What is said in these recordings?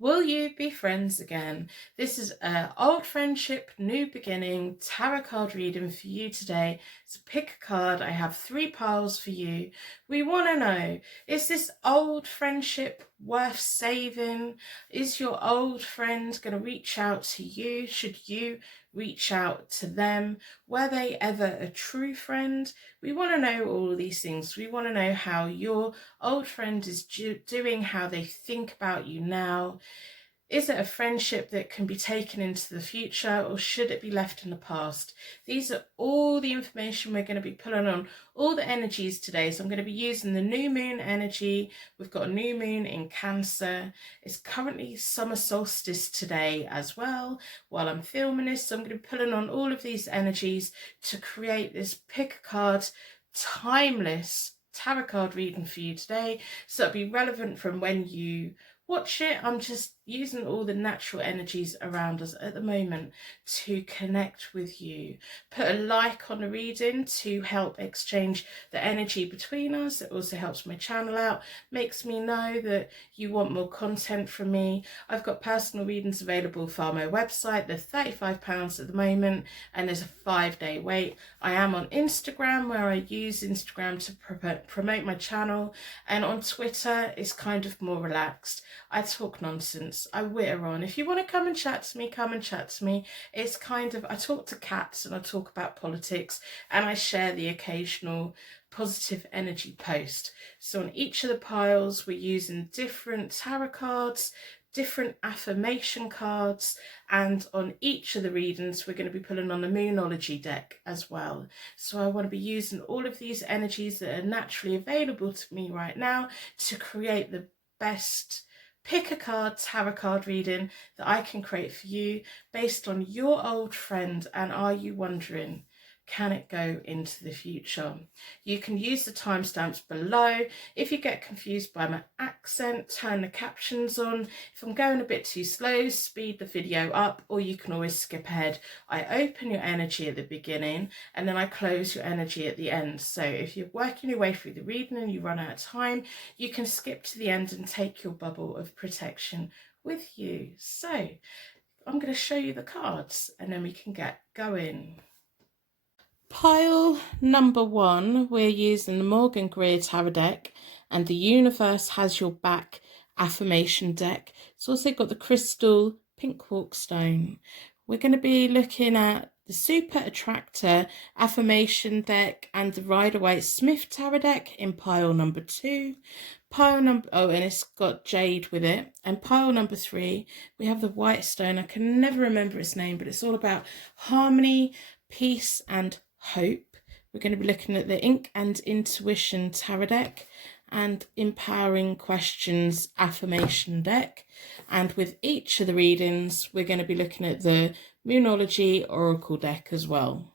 Will you be friends again? This is an old friendship, new beginning tarot card reading for you today. So pick a card. I have 3 piles for you. We want to know, is this old friendship worth saving? Is your old friend going to reach out to you? Should you reach out to them? Were they ever a true friend? We want to know all of these things. We want to know how your old friend is doing, how they think about you now. Is it a friendship that can be taken into the future, or should it be left in the past? These are all the information we're going to be pulling on, all the energies today. So I'm going to be using the new moon energy. We've got a new moon in Cancer. It's currently summer solstice today as well while I'm filming this. So I'm going to be pulling on all of these energies to create this pick a card, timeless tarot card reading for you today. So it'll be relevant from when you watch it. I'm just using all the natural energies around us at the moment to connect with you. Put a like on the reading to help exchange the energy between us. It also helps my channel out, makes me know that you want more content from me. I've got personal readings available via my website. They're £35 at the moment, and there's a 5-day wait. I am on Instagram, where I use Instagram to promote my channel, and on Twitter it's kind of more relaxed. I talk nonsense, I witter on. If you want to come and chat to me, come and chat to me. It's kind of, I talk to cats and I talk about politics, and I share the occasional positive energy post. So on each of the piles we're using different tarot cards, different affirmation cards, and on each of the readings we're going to be pulling on the Moonology deck as well. So I want to be using all of these energies that are naturally available to me right now to create the best pick a card tarot card reading that I can create for you based on your old friend. And are you wondering, can it go into the future? You can use the timestamps below. If you get confused by my accent, turn the captions on. If I'm going a bit too slow, speed the video up, or you can always skip ahead. I open your energy at the beginning and then I close your energy at the end. So if you're working your way through the reading and you run out of time, you can skip to the end and take your bubble of protection with you. So I'm going to show you the cards and then we can get going. Pile number 1, we're using the Morgan Greer Tarot deck and the Universe Has Your Back affirmation deck. It's also got the crystal pink quark stone. We're going to be looking at the Super Attractor affirmation deck and the Rider-Waite-Smith Tarot deck in pile number 2. Pile number, oh, and it's got jade with it. And pile number 3, we have the white stone. I can never remember its name, but it's all about harmony, peace, and hope. We're going to be looking at the Ink and Intuition Tarot deck and Empowering Questions affirmation deck. And with each of the readings, we're going to be looking at the Moonology Oracle deck as well.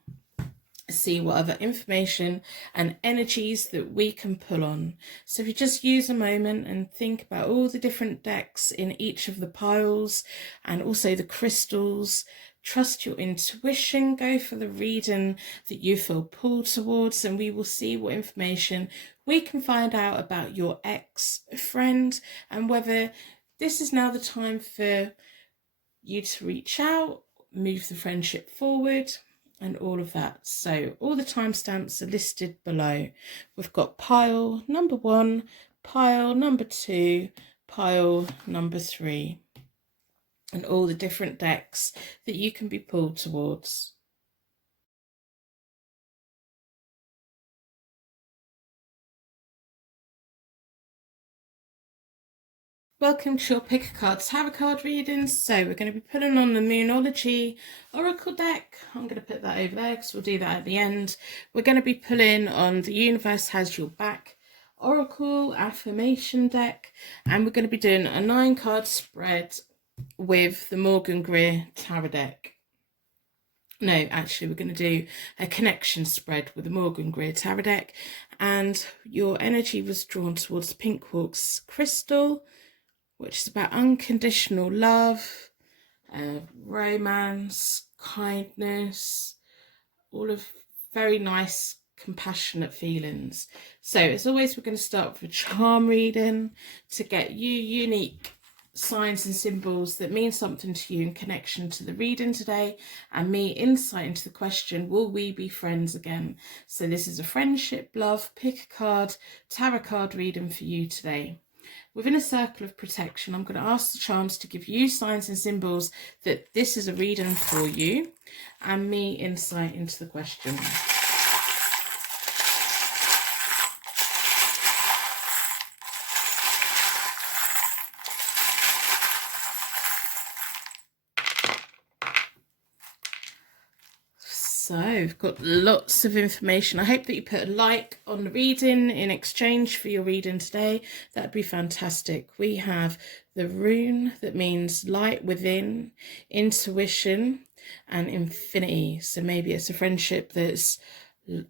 See what other information and energies that we can pull on. So if you just use a moment and think about all the different decks in each of the piles and also the crystals, trust your intuition, go for the reading that you feel pulled towards, and we will see what information we can find out about your ex-friend and whether this is now the time for you to reach out, move the friendship forward, and all of that. So all the timestamps are listed below. We've got pile number 1, pile number 2, pile number 3, and all the different decks that you can be pulled towards. Welcome to your Pick a Card Tarot card readings. So we're going to be putting on the Moonology Oracle deck. I'm going to put that over there because we'll do that at the end. We're going to be pulling on the Universe Has Your Back Oracle affirmation deck, and we're going to be doing a 9-card spread with the Morgan Greer Tarot deck. No, actually we're going to do a connection spread with the Morgan Greer Tarot deck, and your energy was drawn towards the pink quartz crystal, which is about unconditional love, romance, kindness, all of very nice, compassionate feelings. So as always, we're going to start with a charm reading to get you unique signs and symbols that mean something to you in connection to the reading today, and me insight into the question, will we be friends again? So this is a friendship, love, pick a card, tarot card reading for you today. Within a circle of protection, I'm going to ask the charms to give you signs and symbols that this is a reading for you, and me insight into the question. So we've got lots of information. I hope that you put a like on the reading in exchange for your reading today. That'd be fantastic. We have the rune that means light within, intuition, and infinity. So maybe it's a friendship that's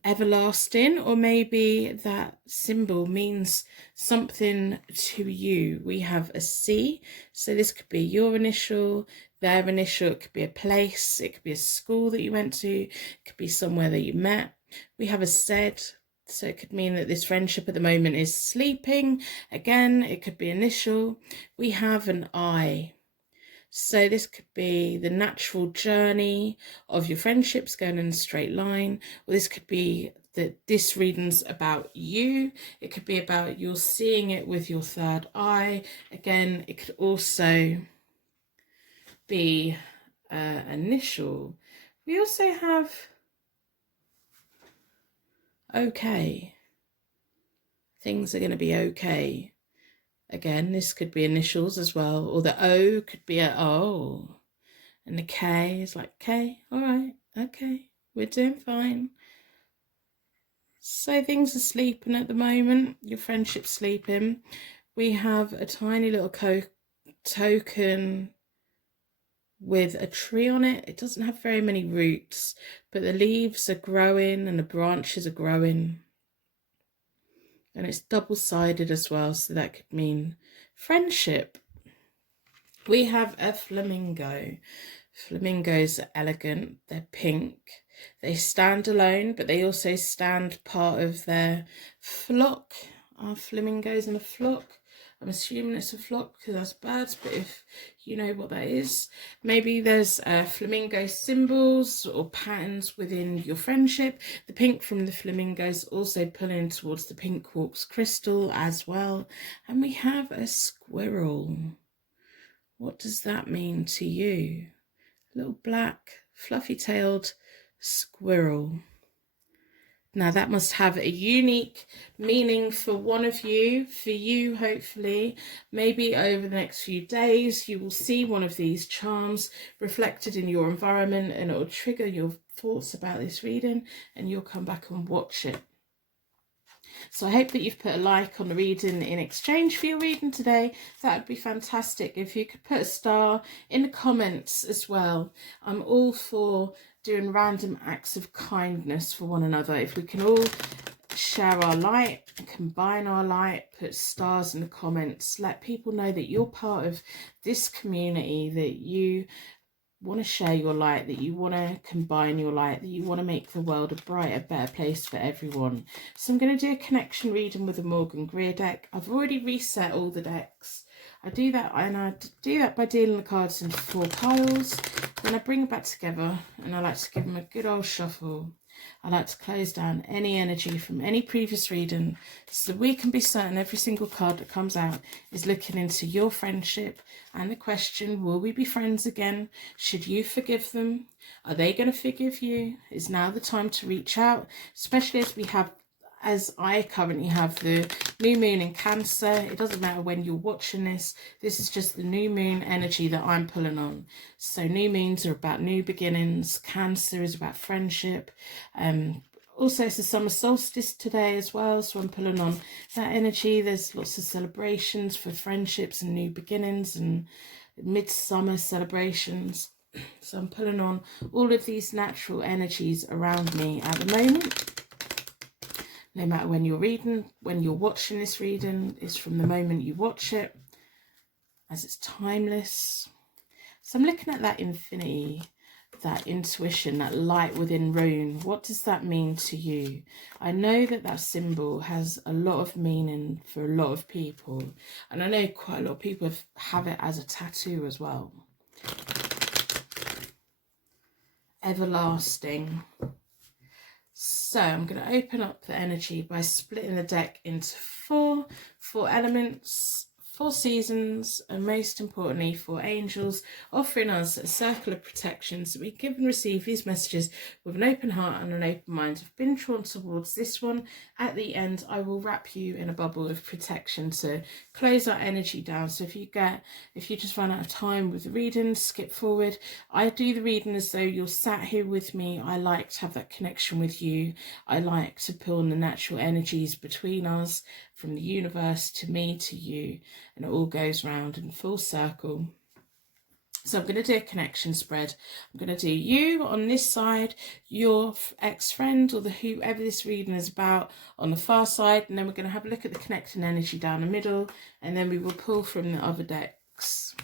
everlasting, or maybe that symbol means something to you. We have a C, so this could be your initial, their initial, it could be a place, it could be a school that you went to, it could be somewhere that you met. We have a Z, so it could mean that this friendship at the moment is sleeping. Again, it could be initial. We have an I. So this could be the natural journey of your friendships going in a straight line, or this could be that this reading's about you. It could be about you're seeing it with your third eye. Again, it could also be initial. We also have okay. Things are going to be okay. Again, this could be initials as well, or the O could be a O, and the K is like K, all right, okay, we're doing fine. So things are sleeping at the moment, your friendship's sleeping. We have a tiny little token with a tree on it. It doesn't have very many roots, but the leaves are growing and the branches are growing. And it's double-sided as well, so that could mean friendship. We have a flamingo. Flamingos are elegant, they're pink. They stand alone, but they also stand part of their flock. Are flamingos in a flock? I'm assuming it's a flock because that's birds, but if you know what that is, maybe there's flamingo symbols or patterns within your friendship. The pink from the flamingos also pulling towards the pink quartz crystal as well. And we have a squirrel. What does that mean to you? A little black, fluffy-tailed squirrel. Now that must have a unique meaning for one of you, for you hopefully. Maybe over the next few days you will see one of these charms reflected in your environment, and it will trigger your thoughts about this reading and you'll come back and watch it. So I hope that you've put a like on the reading in exchange for your reading today. That would be fantastic. If you could put a star in the comments as well. I'm all for doing random acts of kindness for one another. If we can all share our light, combine our light, put stars in the comments, let people know that you're part of this community, that you want to share your light, that you want to combine your light, that you want to make the world a brighter, better place for everyone. So I'm going to do a connection reading with the Morgan Greer deck. I've already reset all the decks. I do that, and I do that by dealing the cards into 4 piles. Then I bring them back together and I like to give them a good old shuffle. I like to close down any energy from any previous reading so we can be certain every single card that comes out is looking into your friendship and the question, will we be friends again? Should you forgive them? Are they going to forgive you? Is now the time to reach out, especially as I currently have the new moon in Cancer. It doesn't matter when you're watching this. This is just the new moon energy that I'm pulling on. So new moons are about new beginnings. Cancer is about friendship. Also, it's the summer solstice today as well. So I'm pulling on that energy. There's lots of celebrations for friendships and new beginnings and midsummer celebrations. So I'm pulling on all of these natural energies around me at the moment. No matter when you're reading, when you're watching this reading, it's from the moment you watch it, as it's timeless. So I'm looking at that infinity. that intuition, that light within rune. What does that mean to you? I know that that symbol has a lot of meaning for a lot of people, and I know quite a lot of people have it as a tattoo as well. Everlasting. So I'm going to open up the energy by splitting the deck into four elements, 4 seasons, and most importantly 4 angels, offering us a circle of protection so we give and receive these messages with an open heart and an open mind. I've been drawn towards this one. At the end I will wrap you in a bubble of protection to close our energy down. So if you just run out of time with the reading, skip forward. I do the reading as though you're sat here with me. I like to have that connection with you. I like to pull on the natural energies between us, from the universe to me to you, and it all goes round in full circle. So I'm going to do a connection spread. I'm going to do you on this side, your ex-friend or whoever this reading is about on the far side, and then we're going to have a look at the connecting energy down the middle, and then we will pull from the other decks.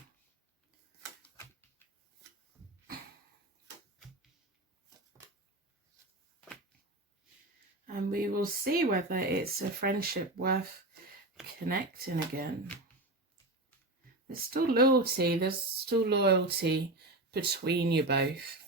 And we will see whether it's a friendship worth connecting again. There's still loyalty. There's still loyalty between you both.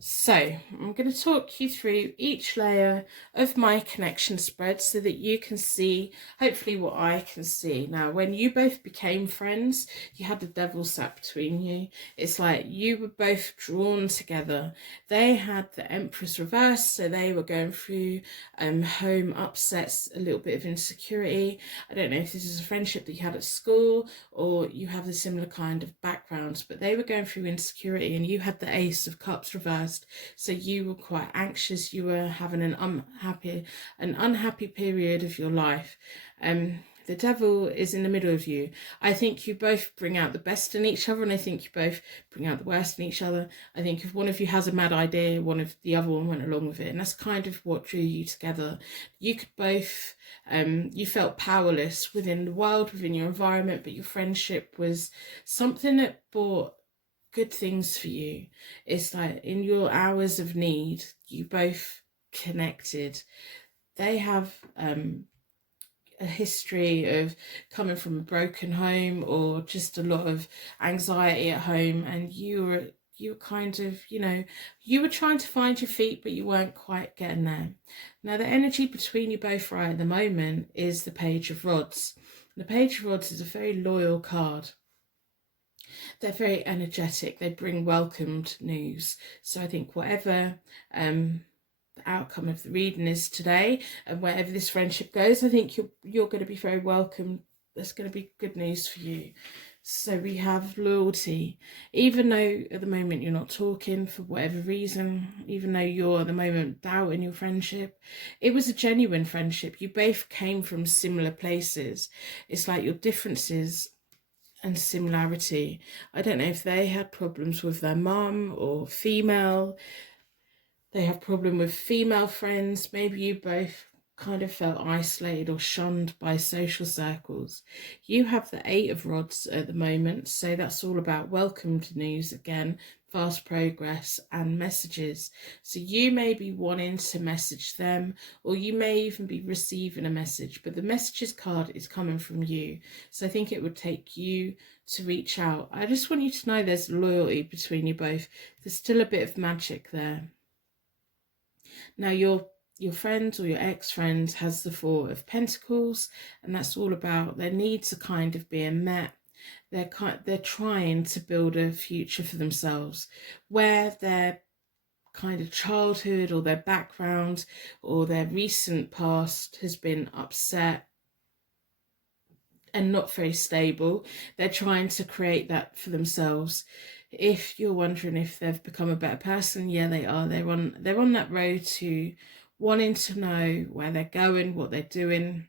So I'm going to talk you through each layer of my connection spread so that you can see hopefully what I can see. Now, when you both became friends, you had the devil sat between you. It's like you were both drawn together. They had the Empress reversed, so they were going through home upsets, a little bit of insecurity. I don't know if this is a friendship that you had at school or you have the similar kind of backgrounds, but they were going through insecurity, and you had the Ace of Cups reversed. So you were quite anxious. You were having an unhappy period of your life. The devil is in the middle of you. I think you both bring out the best in each other, and I think you both bring out the worst in each other. I think if one of you has a mad idea, the other one went along with it, and that's kind of what drew you together. You could both, you felt powerless within the world, within your environment, but your friendship was something that brought good things for you. It's like in your hours of need, you both connected. They have a history of coming from a broken home or just a lot of anxiety at home, and you were kind of, you were trying to find your feet, but you weren't quite getting there. Now, the energy between you both right at the moment is the Page of Rods. The Page of Rods is a very loyal card. They're very energetic. They bring welcomed news. So I think whatever the outcome of the reading is today, and wherever this friendship goes, I think you're going to be very welcome. There's going to be good news for you. So we have loyalty. Even though at the moment you're not talking for whatever reason, even though you're at the moment doubting your friendship, it was a genuine friendship. You both came from similar places. It's like your differences and similarity. I don't know if they had problems with their mum or female. They have problem with female friends. Maybe you both kind of felt isolated or shunned by social circles. You have the 8 of Rods at the moment, so that's all about welcomed news again, fast progress and messages. So you may be wanting to message them, or you may even be receiving a message, but the messages card is coming from you. So I think it would take you to reach out. I just want you to know there's loyalty between you both. There's still a bit of magic there. Now your friend or your ex-friend has the 4 of Pentacles, and that's all about their needs are kind of being met. They're trying to build a future for themselves where their kind of childhood or their background or their recent past has been upset and not very stable. They're trying to create that for themselves. If you're wondering if they've become a better person, yeah, they are. They're on that road to wanting to know where they're going, what they're doing.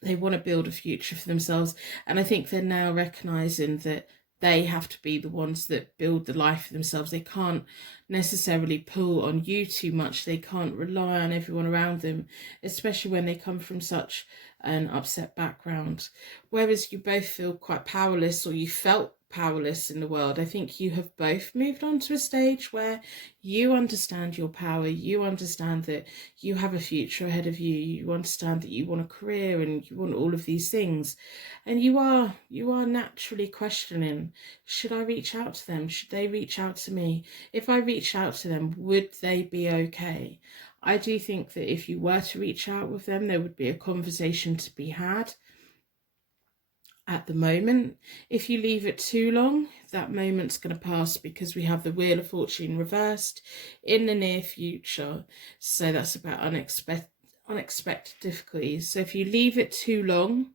They want to build a future for themselves, and I think they're now recognizing that they have to be the ones that build the life for themselves. They can't necessarily pull on you too much. They can't rely on everyone around them, especially when they come from such an upset background. Whereas you both feel quite powerless, or you felt powerless in the world. I think you have both moved on to a stage where you understand your power, you understand that you have a future ahead of you, you understand that you want a career and you want all of these things, and you are naturally questioning, should I reach out to them? Should they reach out to me? If I reach out to them, would they be okay? I do think that if you were to reach out with them, there would be a conversation to be had at the moment. If you leave it too long, that moment's going to pass, because we have the Wheel of Fortune reversed in the near future. So that's about unexpected difficulties. So if you leave it too long,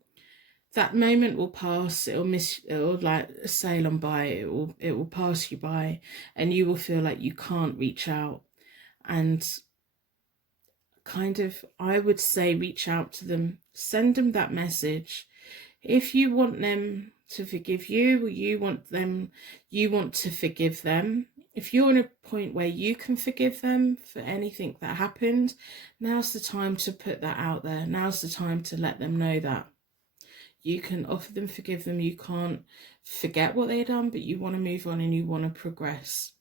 that moment will pass. It'll like sail on by. It will pass you by, and you will feel like you can't reach out. And kind of, I would say, reach out to them, send them that message. If you want them to forgive you, or you want to forgive them, if you're in a point where you can forgive them for anything that happened, now's the time to put that out there. Now's the time to let them know that you can offer them, forgive them. You can't forget what they've done, but you want to move on and you want to progress.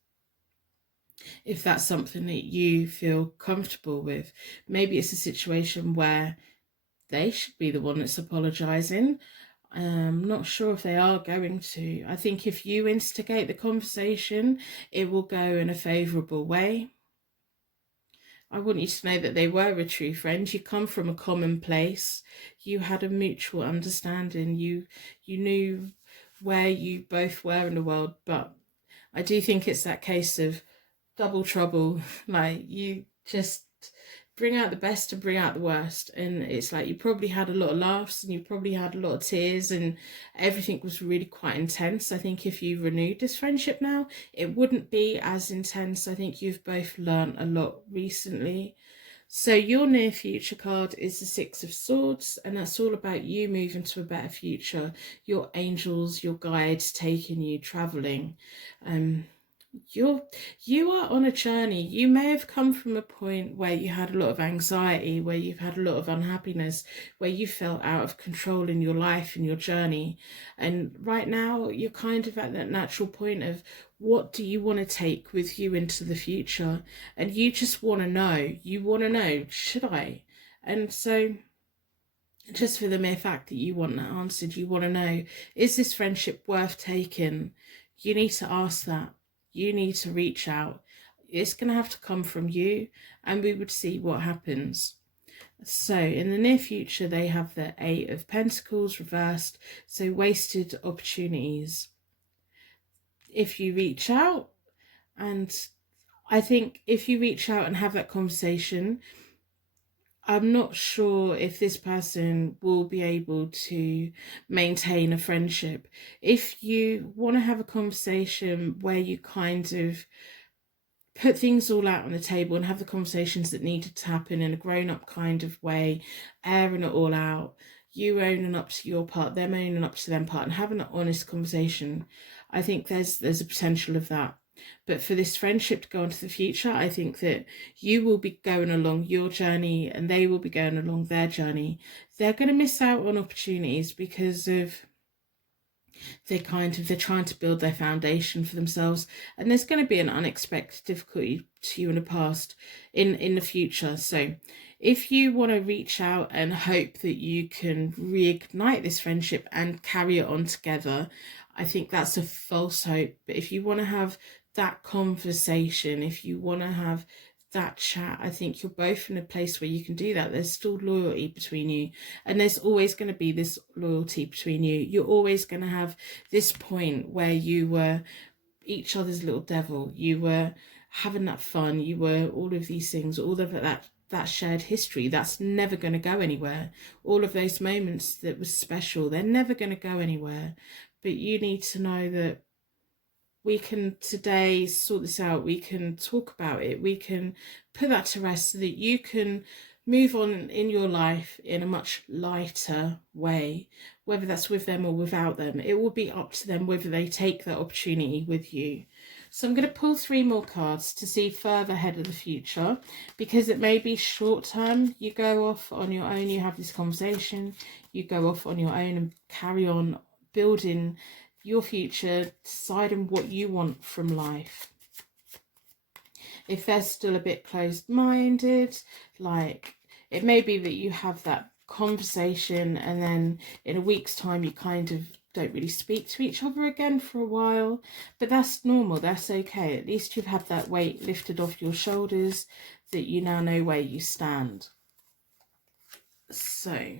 If that's something that you feel comfortable with, maybe it's a situation where they should be the one that's apologising. I'm not sure if they are going to. I think if you instigate the conversation, it will go in a favourable way. I want you to know that they were a true friend. You come from a common place. You had a mutual understanding. You knew where you both were in the world. But I do think it's that case of double trouble. Like, you just bring out the best and bring out the worst, and it's like you probably had a lot of laughs and you probably had a lot of tears and everything was really quite intense. I think if you renewed this friendship now, it wouldn't be as intense. I think you've both learned a lot recently. So your near future card is the Six of Swords, and that's all about you moving to a better future, your angels, your guides taking you traveling. You are on a journey. You may have come from a point where you had a lot of anxiety, where you've had a lot of unhappiness, where you felt out of control in your life and your journey. And right now you're kind of at that natural point of, what do you want to take with you into the future? And you just want to know, should I? And so, just for the mere fact that you want that answered, you want to know, is this friendship worth taking? You need to ask that. You need to reach out. It's going to have to come from you, and we would see what happens. So in the near future, they have the Eight of Pentacles reversed, so wasted opportunities. If you reach out, and I think if you reach out and have that conversation, I'm not sure if this person will be able to maintain a friendship. If you want to have a conversation where you kind of put things all out on the table and have the conversations that needed to happen in a grown-up kind of way, airing it all out, you owning up to your part, them owning up to their part, and having an honest conversation, I think there's a potential of that. But for this friendship to go into the future, I think that you will be going along your journey and they will be going along their journey. They're going to miss out on opportunities because of they're trying to build their foundation for themselves, and there's going to be an unexpected difficulty to you in the past, in the future. So if you want to reach out and hope that you can reignite this friendship and carry it on together, I think that's a false hope. But if you want to have that conversation, if you want to have that chat, I think you're both in a place where you can do that. There's still loyalty between you, and there's always going to be this loyalty between you. You're always going to have this point where you were each other's little devil, you were having that fun, you were all of these things, all of that shared history. That's never going to go anywhere. All of those moments that were special, they're never going to go anywhere. But you need to know that we can today sort this out. We can talk about it. We can put that to rest so that you can move on in your life in a much lighter way, whether that's with them or without them. It will be up to them whether they take that opportunity with you. So I'm going to pull 3 more cards to see further ahead of the future, because it may be short term. You go off on your own, you have this conversation, you go off on your own and carry on building your future, deciding what you want from life. If they're still a bit closed-minded, like, it may be that you have that conversation and then in a week's time you kind of don't really speak to each other again for a while, but that's normal, that's okay. At least you've had that weight lifted off your shoulders, that you now know where you stand. So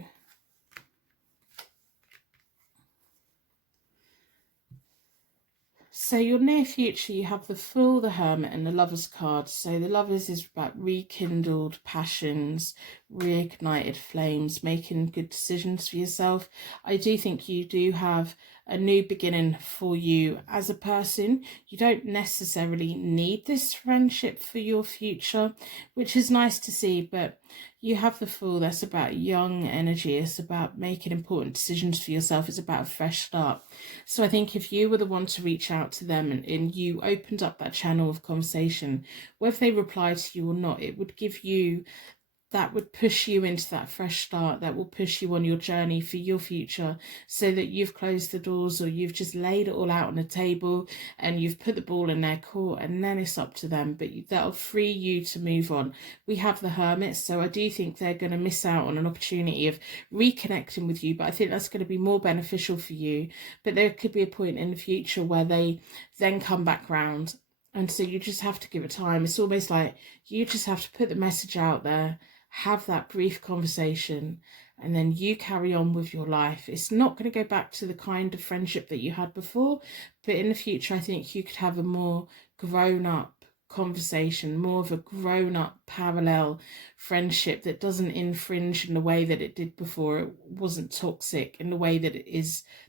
your near future, you have the Fool, the Hermit and the Lovers card. So the Lovers is about rekindled passions, reignited flames, making good decisions for yourself. I do think you do have a new beginning for you as a person. You don't necessarily need this friendship for your future, which is nice to see, but you have the Fool. That's about young energy. It's about making important decisions for yourself. It's about a fresh start. So I think if you were the one to reach out to them and you opened up that channel of conversation, whether they reply to you or not, it would give you, that would push you into that fresh start, that will push you on your journey for your future, so that you've closed the doors or you've just laid it all out on the table and you've put the ball in their court, and then it's up to them, but that'll free you to move on. We have the Hermit, so I do think they're going to miss out on an opportunity of reconnecting with you, but I think that's going to be more beneficial for you. But there could be a point in the future where they then come back round, and so you just have to give it time. It's almost like you just have to put the message out there, have that brief conversation, and then you carry on with your life. It's not going to go back to the kind of friendship that you had before, but in the future I think you could have a more grown-up conversation, more of a grown-up parallel friendship that doesn't infringe in the way that it did before. It wasn't toxic in the way that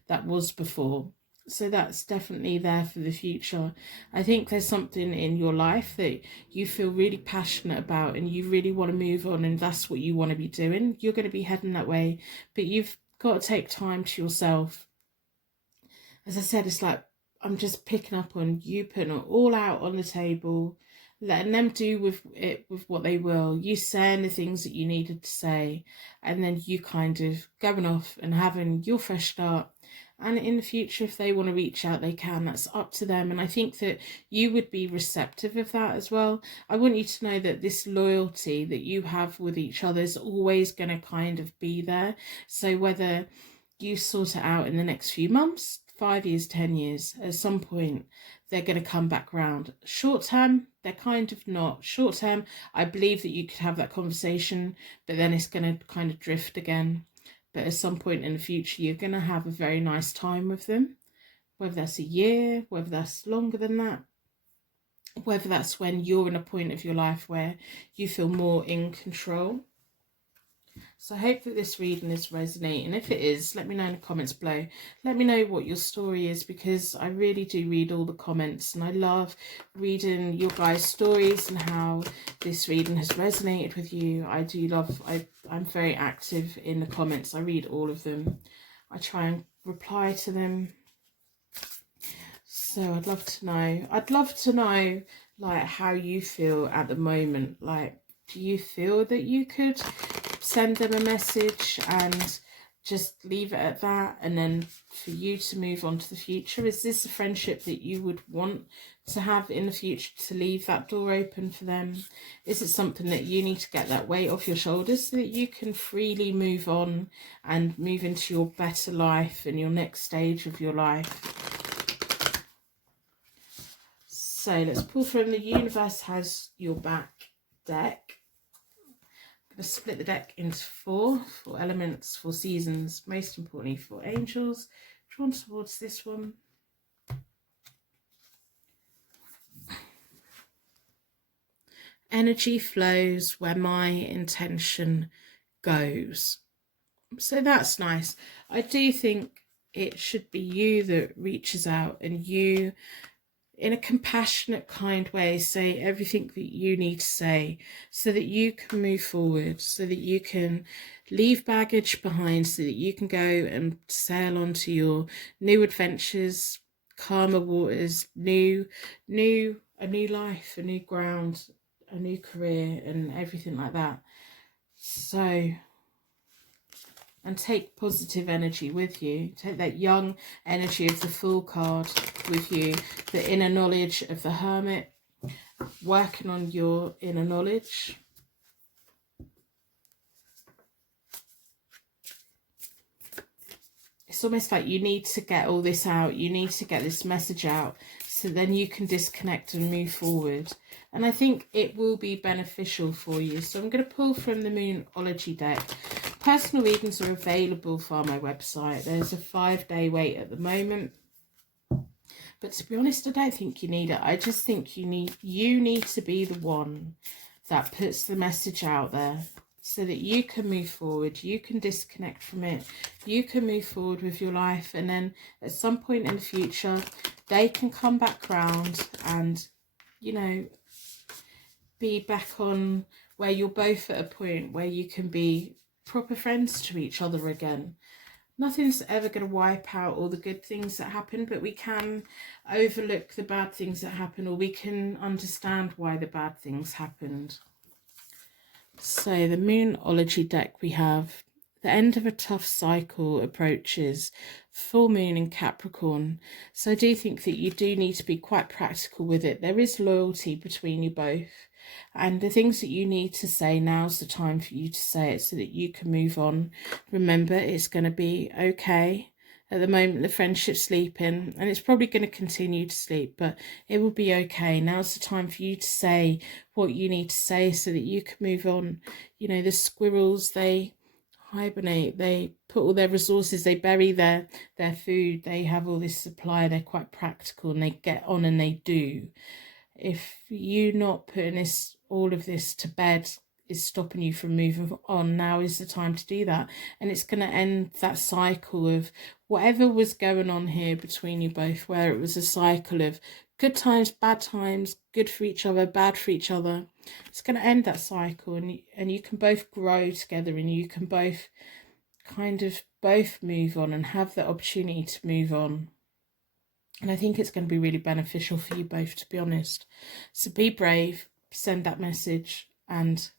that was before. So that's definitely there for the future. I think there's something in your life that you feel really passionate about and you really want to move on, and that's what you want to be doing. You're going to be heading that way, but you've got to take time to yourself. As I said, it's like I'm just picking up on you putting it all out on the table, letting them do with it with what they will, you saying the things that you needed to say, and then you kind of going off and having your fresh start. And in the future, if they want to reach out, they can. That's up to them. And I think that you would be receptive of that as well. I want you to know that this loyalty that you have with each other is always going to kind of be there. So whether you sort it out in the next few months, 5 years, 10 years, at some point, they're going to come back round. Short term, they're kind of not. Short term, I believe that you could have that conversation, but then it's going to kind of drift again. But at some point in the future, you're going to have a very nice time with them, whether that's a year, whether that's longer than that, whether that's when you're in a point of your life where you feel more in control. So I hope that this reading is resonating. If it is, let me know in the comments below. Let me know what your story is, because I really do read all the comments and I love reading your guys' stories and how this reading has resonated with you. I do love, I'm very active in the comments. I read all of them. I try and reply to them. So I'd love to know. I'd love to know like how you feel at the moment. Like, do you feel that you could send them a message and just leave it at that, and then for you to move on to the future? Is this a friendship that you would want to have in the future, to leave that door open for them? Is it something that you need to get that weight off your shoulders so that you can freely move on and move into your better life and your next stage of your life? So let's pull from the Universe Has Your Back deck. Split the deck into four elements, 4 seasons, most importantly 4 angels, drawn towards this one. Energy flows where my intention goes. So that's nice. I do think it should be you that reaches out, and you, in a compassionate, kind way, say everything that you need to say so that you can move forward, so that you can leave baggage behind, so that you can go and sail on to your new adventures, calmer waters, a new life, a new ground, a new career and everything like that. So and take positive energy with you. Take that young energy of the Fool card with you, the inner knowledge of the Hermit, working on your inner knowledge. It's almost like you need to get all this out. You need to get this message out so then you can disconnect and move forward. And I think it will be beneficial for you. So I'm going to pull from the Moonology deck. Personal readings are available via my website. There's a 5-day wait at the moment. But to be honest, I don't think you need it. I just think you need to be the one that puts the message out there, so that you can move forward, you can disconnect from it, you can move forward with your life, and then at some point in the future, they can come back round and, you know, be back on where you're both at a point where you can be proper friends to each other again. Nothing's ever going to wipe out all the good things that happen, but we can overlook the bad things that happen, or we can understand why the bad things happened. So the Moonology deck, we have the end of a tough cycle approaches, full moon in Capricorn. So I do think that you do need to be quite practical with it. There is loyalty between you both. And the things that you need to say, now's the time for you to say it so that you can move on. Remember, it's going to be okay. At the moment, the friendship's sleeping, and it's probably going to continue to sleep, but it will be okay. Now's the time for you to say what you need to say so that you can move on. You know, the squirrels, they hibernate, they put all their resources, they bury their food, they have all this supply, they're quite practical, and they get on and they do. If you not putting all of this to bed is stopping you from moving on, now is the time to do that. And it's going to end that cycle of whatever was going on here between you both, where it was a cycle of good times, bad times, good for each other, bad for each other. It's going to end that cycle, and you can both grow together, and you can both kind of move on and have the opportunity to move on. And I think it's going to be really beneficial for you both, to be honest. So be brave, send that message, and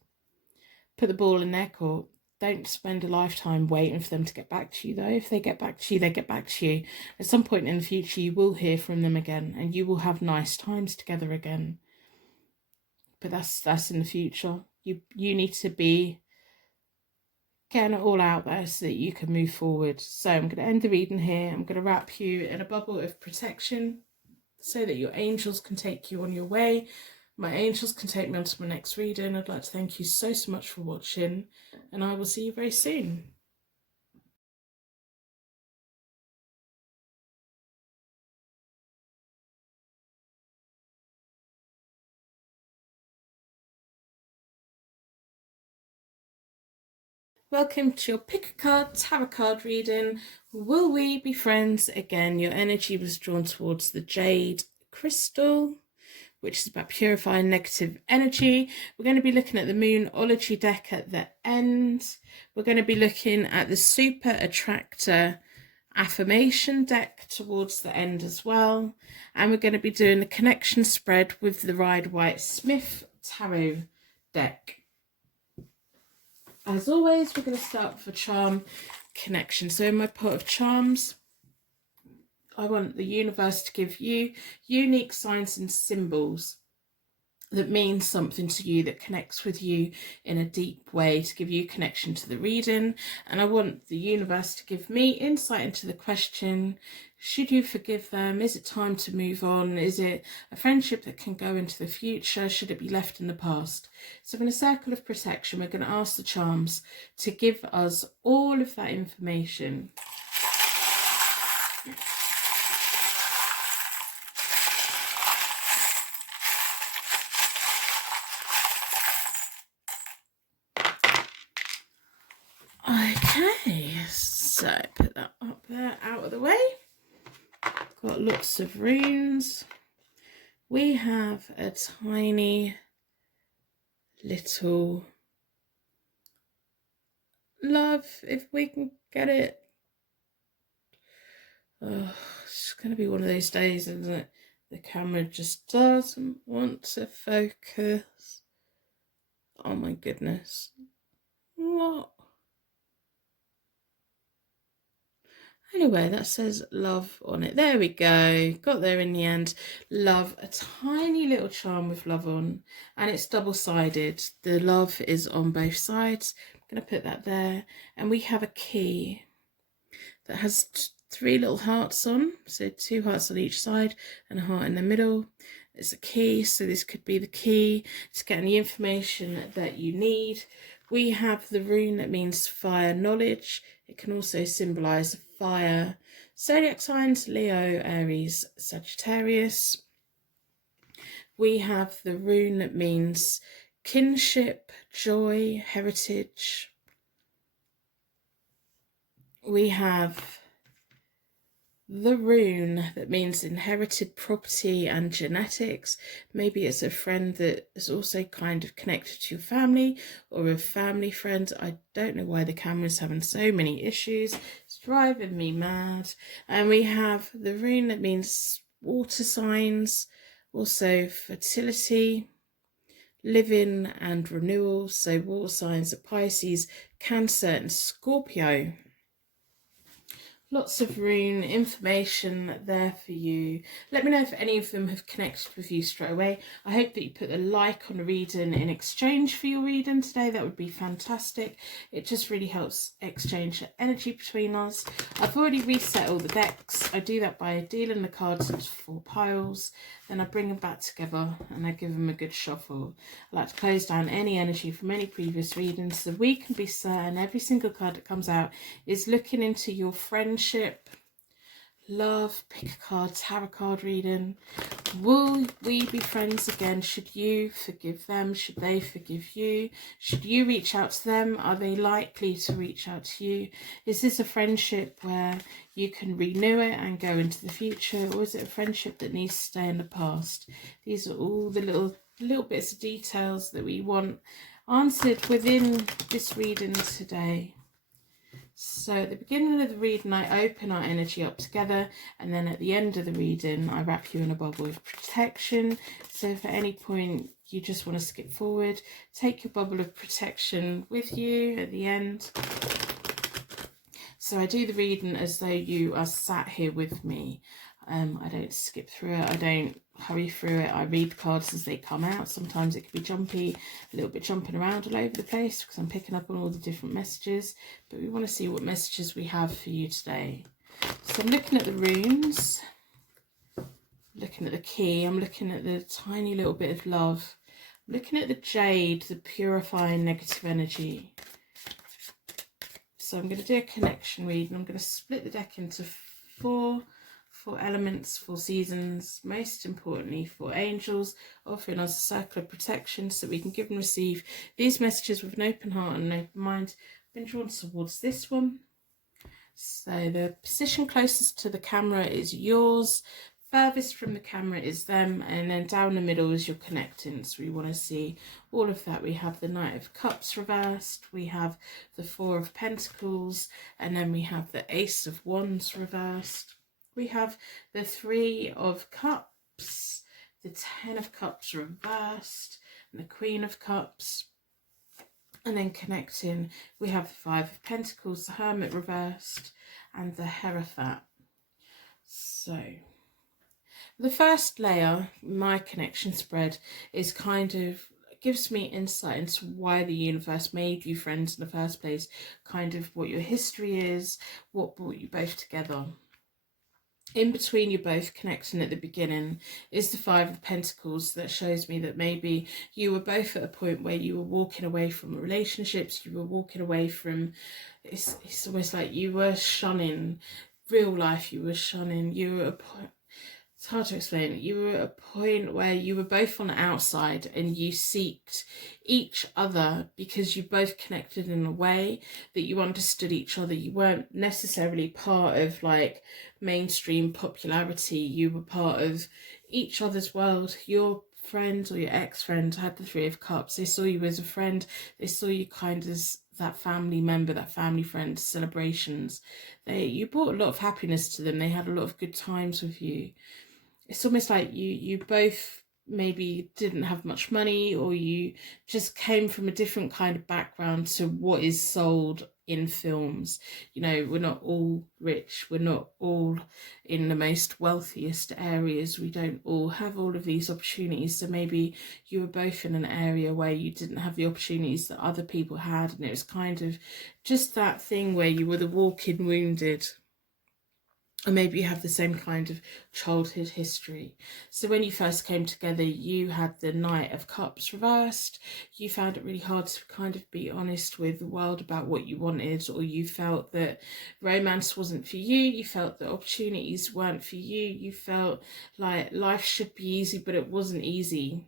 put the ball in their court. Don't spend a lifetime waiting for them to get back to you, though. If they get back to you, they get back to you. At some point in the future, you will hear from them again, and you will have nice times together again. But that's in the future. You need to be getting it all out there so that you can move forward. So I'm going to end the reading here. I'm going to wrap you in a bubble of protection so that your angels can take you on your way. My angels can take me on to my next reading. I'd like to thank you so much for watching, and I will see you very soon. Welcome to your pick a card tarot card reading. Will we be friends again? Your energy was drawn towards the jade crystal, which is about purifying negative energy. We're going to be looking at the Moonology deck at the end. We're going to be looking at the Super Attractor affirmation deck towards the end as well. And we're going to be doing the connection spread with the Rider-Waite-Smith tarot deck. As always, we're going to start with a charm connection. So in my pot of charms, I want the universe to give you unique signs and symbols that mean something to you, that connects with you in a deep way, to give you connection to the reading. And I want the universe to give me insight into the question: should you forgive them? Is it time to move on? Is it a friendship that can go into the future? Should it be left in the past? So in a circle of protection, we're going to ask the charms to give us all of that information. Okay, so put that up there, out of the way. Got lots of runes. We have a tiny little love, if we can get it. Oh, it's going to be one of those days, isn't it? The camera just doesn't want to focus. Oh my goodness. What? Anyway, that says love on it. There we go. Got there in the end. Love, a tiny little charm with love on, and it's double-sided. The love is on both sides. I'm going to put that there. And we have a key that has 3 little hearts on. So 2 hearts on each side and a heart in the middle. It's a key, so this could be the key to getting the information that you need. We have the rune that means fire knowledge. It can also symbolize fire. Zodiac signs: Leo, Aries, Sagittarius. We have the rune that means kinship, joy, heritage. We have the rune that means inherited property and genetics. Maybe it's a friend that is also kind of connected to your family, or a family friend. I don't know why the camera's having so many issues. It's driving me mad. And we have the rune that means water signs, also fertility, living and renewal. So water signs are Pisces, Cancer and Scorpio. Lots of rune information there for you. Let me know if any of them have connected with you straight away. I hope that you put a like on a reading in exchange for your reading today. That would be fantastic. It just really helps exchange energy between us. I've already reset all the decks. I do that by dealing the cards into 4 piles. Then I bring them back together and I give them a good shuffle. I like to close down any energy from any previous readings so we can be certain every single card that comes out is looking into your friendship, love, pick a card, tarot card reading. Will we be friends again? Should you forgive them? Should they forgive you? Should you reach out to them? Are they likely to reach out to you? Is this a friendship where you can renew it and go into the future, or is it a friendship that needs to stay in the past? These are all the little bits of details that we want answered within this reading today. So at the beginning of the reading, I open our energy up together, and then at the end of the reading, I wrap you in a bubble of protection. So if at any point you just want to skip forward, take your bubble of protection with you at the end. So I do the reading as though you are sat here with me. I don't skip through it. I don't hurry through it. I read the cards as they come out. Sometimes it can be jumpy, a little bit jumping around all over the place because I'm picking up on all the different messages. But we want to see what messages we have for you today. So I'm looking at the runes, looking at the key. I'm looking at the tiny little bit of love. I'm looking at the jade, the purifying negative energy. So I'm going to do a connection read, and I'm going to split the deck into 4 elements, 4 seasons, most importantly 4 angels, offering us a circle of protection so we can give and receive these messages with an open heart and an open mind. I've been drawn towards this one. So the position closest to the camera is yours, furthest from the camera is them, and then down the middle is your connecting. So we want to see all of that. We have the Knight of Cups reversed, we have the 4 of Pentacles, and then we have the Ace of Wands reversed. We have the 3 of Cups, the 10 of Cups reversed, and the Queen of Cups. And then connecting, we have the 5 of Pentacles, the Hermit reversed, and the Hierophant. So the first layer, my connection spread, is kind of gives me insight into why the universe made you friends in the first place, kind of what your history is, what brought you both together. In between you both connecting at the beginning is the 5 of Pentacles. That shows me that maybe you were both at a point where you were walking away from relationships, you were walking away from, it's almost like you were shunning real life, you were shunning, you were at a point, it's hard to explain. You were at a point where you were both on the outside and you seeked each other because you both connected in a way that you understood each other. You weren't necessarily part of like mainstream popularity. You were part of each other's world. Your friend or your ex-friend had the 3 of Cups. They saw you as a friend. They saw you kind of as that family member, that family friend, celebrations. You brought a lot of happiness to them. They had a lot of good times with you. It's almost like you both maybe didn't have much money, or you just came from a different kind of background to what is sold in films. You know, we're not all rich, we're not all in the most wealthiest areas, we don't all have all of these opportunities. So maybe you were both in an area where you didn't have the opportunities that other people had, and it was kind of just that thing where you were the walking wounded. Or maybe you have the same kind of childhood history. So when you first came together, you had the Knight of Cups reversed. You found it really hard to kind of be honest with the world about what you wanted, or you felt that romance wasn't for you. You felt that opportunities weren't for you. You felt like life should be easy, but it wasn't easy.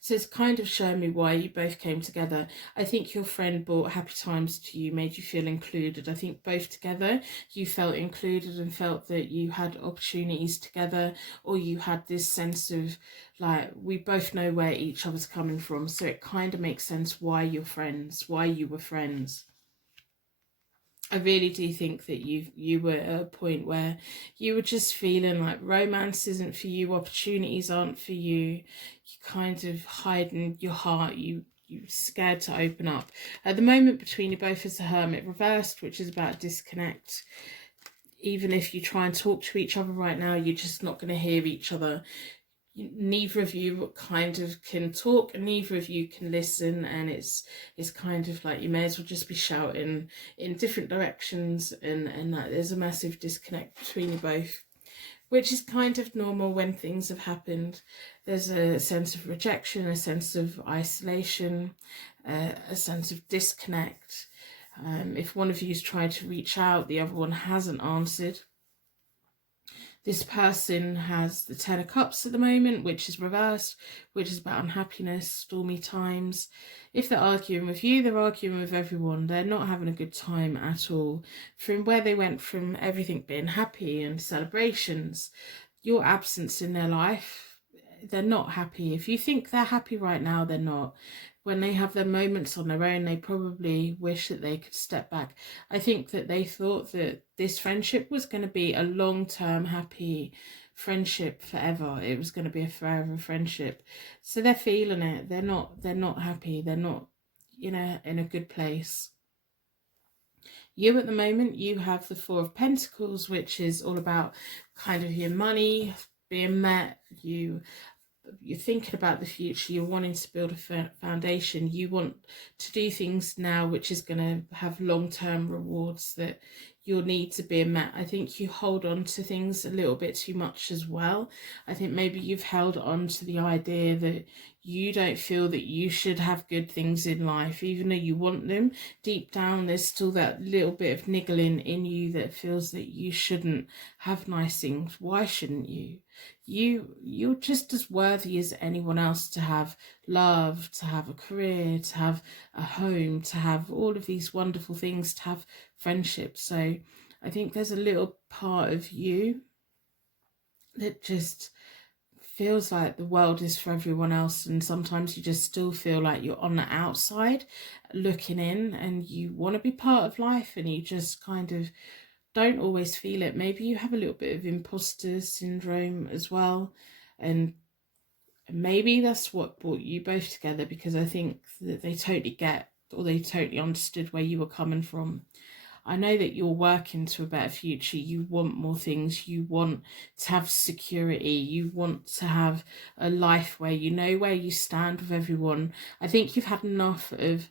So it's kind of showing me why you both came together. I think your friend brought happy times to you, made you feel included. I think both together you felt included and felt that you had opportunities together, or you had this sense of like, we both know where each other's coming from. So it kind of makes sense why you're friends, why you were friends. I really do think that you were at a point where you were just feeling like romance isn't for you, opportunities aren't for you. You kind of hide in your heart. You're scared to open up. At the moment between you both is the Hermit reversed, which is about disconnect. Even if you try and talk to each other right now, you're just not going to hear each other. Neither of you kind of can talk, and neither of you can listen, and it's kind of like you may as well just be shouting in different directions, and that there's a massive disconnect between you both, which is kind of normal when things have happened. There's a sense of rejection, a sense of isolation, a sense of disconnect. If one of you's tried to reach out, the other one hasn't answered. This person has the Ten of Cups at the moment, which is reversed, which is about unhappiness, stormy times. If they're arguing with you, they're arguing with everyone. They're not having a good time at all. From where they went from everything being happy and celebrations, your absence in their life, they're not happy. If you think they're happy right now, they're not. When they have their moments on their own, they probably wish that they could step back. I think that they thought that this friendship was going to be a long-term happy friendship forever. It was going to be a forever friendship. So they're feeling it. They're not happy. They're not, in a good place. You at the moment, you have the Four of Pentacles, which is all about kind of your money being met. You're thinking about the future, you're wanting to build a foundation, you want to do things now which is going to have long-term rewards that you'll need to be met. I think you hold on to things a little bit too much as well. I think maybe you've held on to the idea that you don't feel that you should have good things in life, even though you want them. Deep down, there's still that little bit of niggling in you that feels that you shouldn't have nice things. Why shouldn't you? You're just as worthy as anyone else to have love, to have a career, to have a home, to have all of these wonderful things, to have friendship. So I think there's a little part of you that just feels like the world is for everyone else, and sometimes you just still feel like you're on the outside looking in, and you want to be part of life, and you just kind of don't always feel it. Maybe you have a little bit of imposter syndrome as well, and maybe that's what brought you both together, because I think that they totally understood where you were coming from. I know that you're working to a better future. You want more things. You want to have security. You want to have a life where you know where you stand with everyone. I think you've had enough of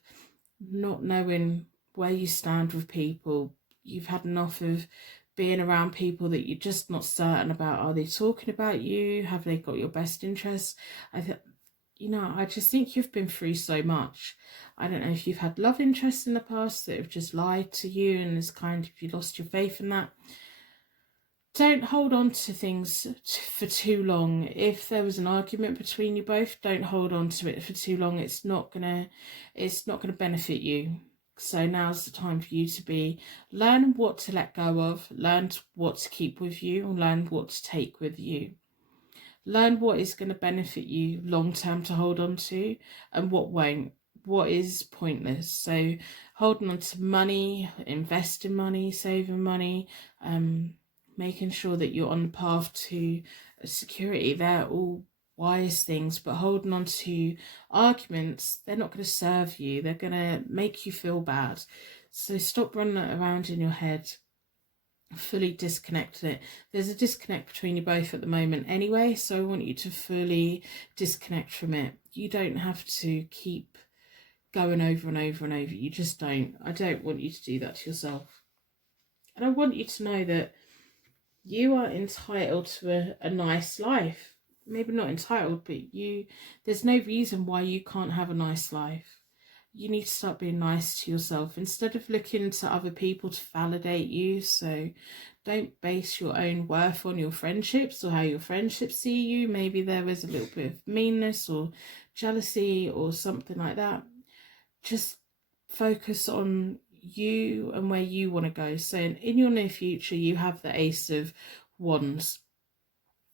not knowing where you stand with people. You've had enough of being around people that you're just not certain about. Are they talking about you? Have they got your best interests? I just think you've been through so much. I don't know if you've had love interests in the past that have just lied to you, and it's kind of, you lost your faith in that. Don't hold on to things for too long. If there was an argument between you both, don't hold on to it for too long. It's not gonna benefit you. So now's the time for you to learn what to let go of, learn what to keep with you, and learn what to take with you. Learn what is going to benefit you long term to hold on to, and what won't, what is pointless. So holding on to money, investing money, saving money, making sure that you're on the path to security, they're all wise things, but holding on to arguments, they're not going to serve you. They're going to make you feel bad. So stop running it around in your head. Fully disconnect it. There's a disconnect between you both at the moment anyway, so I want you to fully disconnect from it. You don't have to keep going over and over and over. You just don't. I don't want you to do that to yourself. And I want you to know that you are entitled to a nice life. Maybe not entitled, but there's no reason why you can't have a nice life. You need to start being nice to yourself instead of looking to other people to validate you. So don't base your own worth on your friendships or how your friendships see you. Maybe there is a little bit of meanness or jealousy or something like that. Just focus on you and where you want to go. So in your near future, you have the Ace of Wands.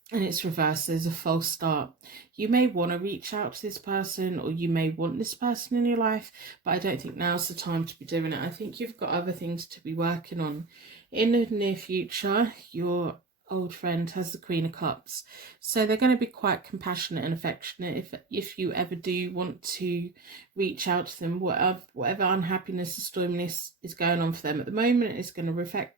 And it's reversed. There's a false start. You may want to reach out to this person, or you may want this person in your life, but I don't think now's the time to be doing it. I think you've got other things to be working on. In the near future, your old friend has the Queen of Cups, so they're going to be quite compassionate and affectionate if you ever do want to reach out to them. Whatever unhappiness or storminess is going on for them at the moment is going to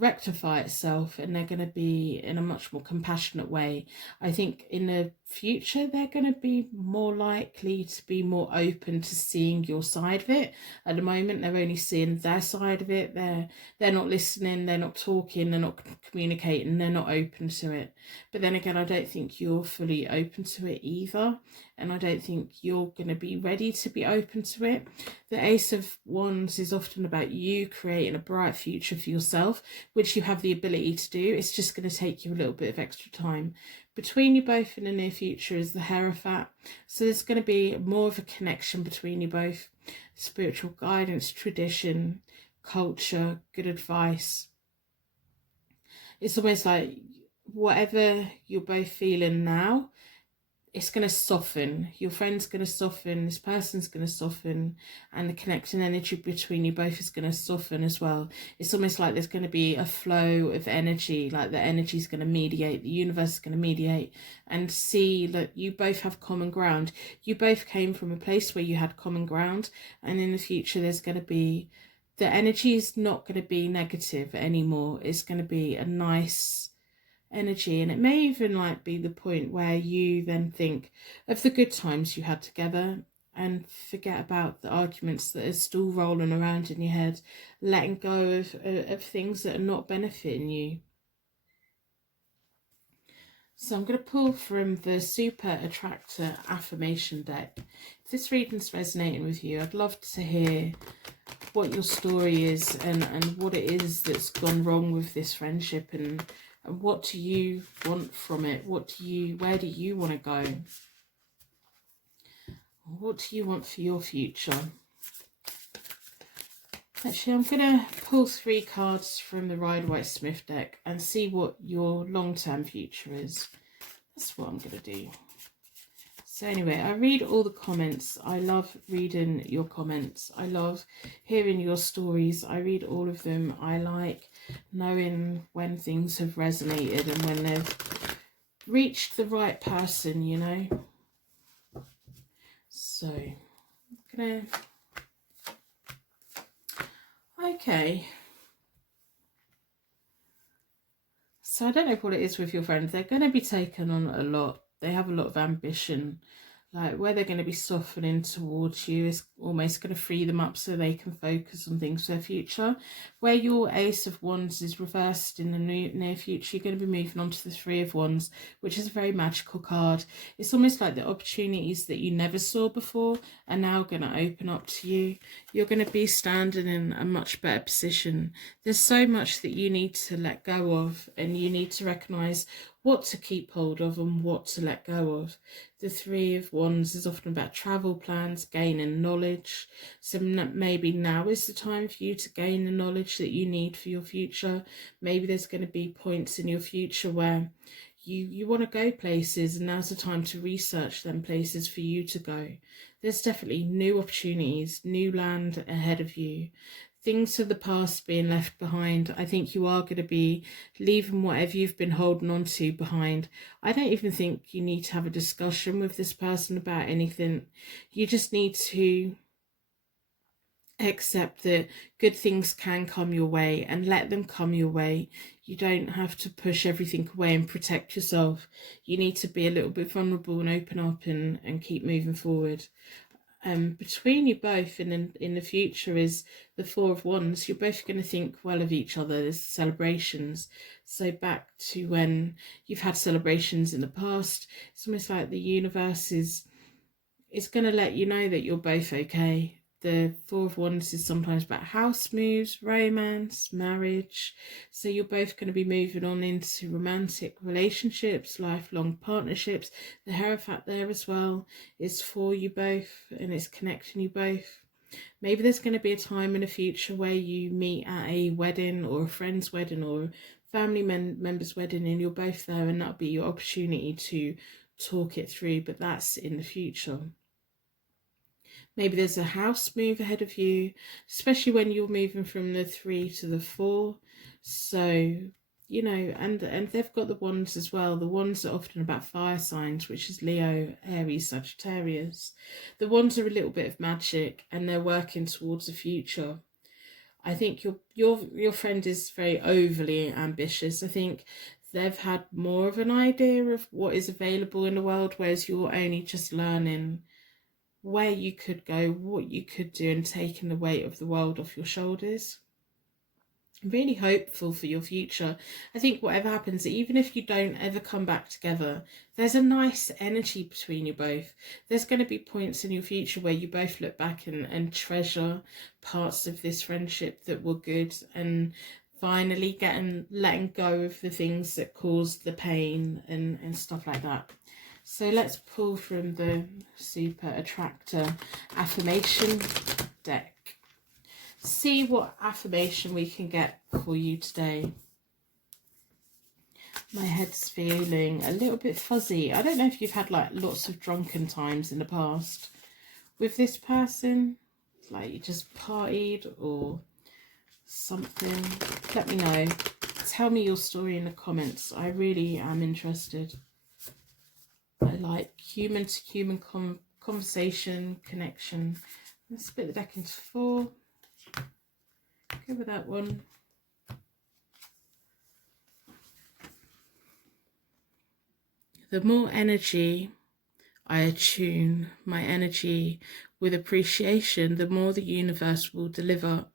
rectify itself, and they're going to be in a much more compassionate way. I think in the future they're going to be more likely to be more open to seeing your side of it. At the moment they're only seeing their side of it. They're not listening, they're not talking, they're not communicating, they're not open to it. But then again, I don't think you're fully open to it either, and I don't think you're going to be ready to be open to it. The Ace of Wands is often about you creating a bright future for yourself, which you have the ability to do. It's just going to take you a little bit of extra time. Between you both in the near future is the Hierophant. So there's going to be more of a connection between you both. Spiritual guidance, tradition, culture, good advice. It's almost like whatever you're both feeling now, it's going to soften. Your friend's going to soften, this person's going to soften, and the connecting energy between you both is going to soften as well. It's almost like there's going to be a flow of energy, like the energy is going to mediate, the universe is going to mediate, and see that you both have common ground. You both came from a place where you had common ground, and in the future there's going to be, the energy is not going to be negative anymore. It's going to be a nice energy, and it may even like be the point where you then think of the good times you had together and forget about the arguments that are still rolling around in your head, letting go of things that are not benefiting you. So I'm going to pull from the Super Attractor Affirmation deck. If this reading's resonating with you, I'd love to hear what your story is and what it is that's gone wrong with this friendship, and what do you want from it? Where do you want to go? What do you want for your future? Actually, I'm going to pull 3 cards from the Rider-Waite-Smith deck and see what your long-term future is. That's what I'm going to do. So anyway, I read all the comments. I love reading your comments. I love hearing your stories. I read all of them. I like knowing when things have resonated and when they've reached the right person, you know. So, I'm gonna... Okay. So I don't know what it is with your friends. They're going to be taken on a lot. They have a lot of ambition. Like where they're going to be softening towards you is almost going to free them up so they can focus on things for their future. Where your Ace of Wands is reversed in the near future, you're going to be moving on to the 3 of Wands, which is a very magical card. It's almost like the opportunities that you never saw before are now going to open up to you. You're going to be standing in a much better position. There's so much that you need to let go of, and you need to recognise what to keep hold of and what to let go of. The 3 of Wands is often about travel plans, gaining knowledge. So maybe now is the time for you to gain the knowledge that you need for your future. Maybe there's going to be points in your future where you want to go places, and now's the time to research them places for you to go. There's definitely new opportunities, new land ahead of you. things of the past being left behind. I think you are going to be leaving whatever you've been holding on to behind. I don't even think you need to have a discussion with this person about anything. You just need to accept that good things can come your way and let them come your way. You don't have to push everything away and protect yourself. You need to be a little bit vulnerable and open up and keep moving forward. Between you both and in the future is the Four of Wands. You're both going to think well of each other. There's celebrations. So back to when you've had celebrations in the past, it's almost like the universe is going to let you know that you're both okay. The Four of Wands is sometimes about house moves, romance, marriage. So you're both going to be moving on into romantic relationships, lifelong partnerships. The Hierophant there as well is for you both and it's connecting you both. Maybe there's going to be a time in the future where you meet at a wedding or a friend's wedding or a family member's wedding and you're both there, and that'll be your opportunity to talk it through, but that's in the future. Maybe there's a house move ahead of you, especially when you're moving from the 3 to the 4. So, you know, and they've got the wands as well. The wands are often about fire signs, which is Leo, Aries, Sagittarius. The wands are a little bit of magic and they're working towards the future. I think your friend is very overly ambitious. I think they've had more of an idea of what is available in the world, whereas you're only just learning where you could go, what you could do, and taking the weight of the world off your shoulders. I'm really hopeful for your future. I think whatever happens, even if you don't ever come back together, there's a nice energy between you both. There's going to be points in your future where you both look back and treasure parts of this friendship that were good, and finally letting go of the things that caused the pain and stuff like that. So let's pull from the Super Attractor affirmation deck. See what affirmation we can get for you today. My head's feeling a little bit fuzzy. I don't know if you've had like lots of drunken times in the past with this person, like you just partied or something. Let me know. Tell me your story in the comments. I really am interested. I like human to human conversation, connection. Let's split the deck into 4. Go with that one. The more energy I attune my energy with appreciation, the more the universe will deliver.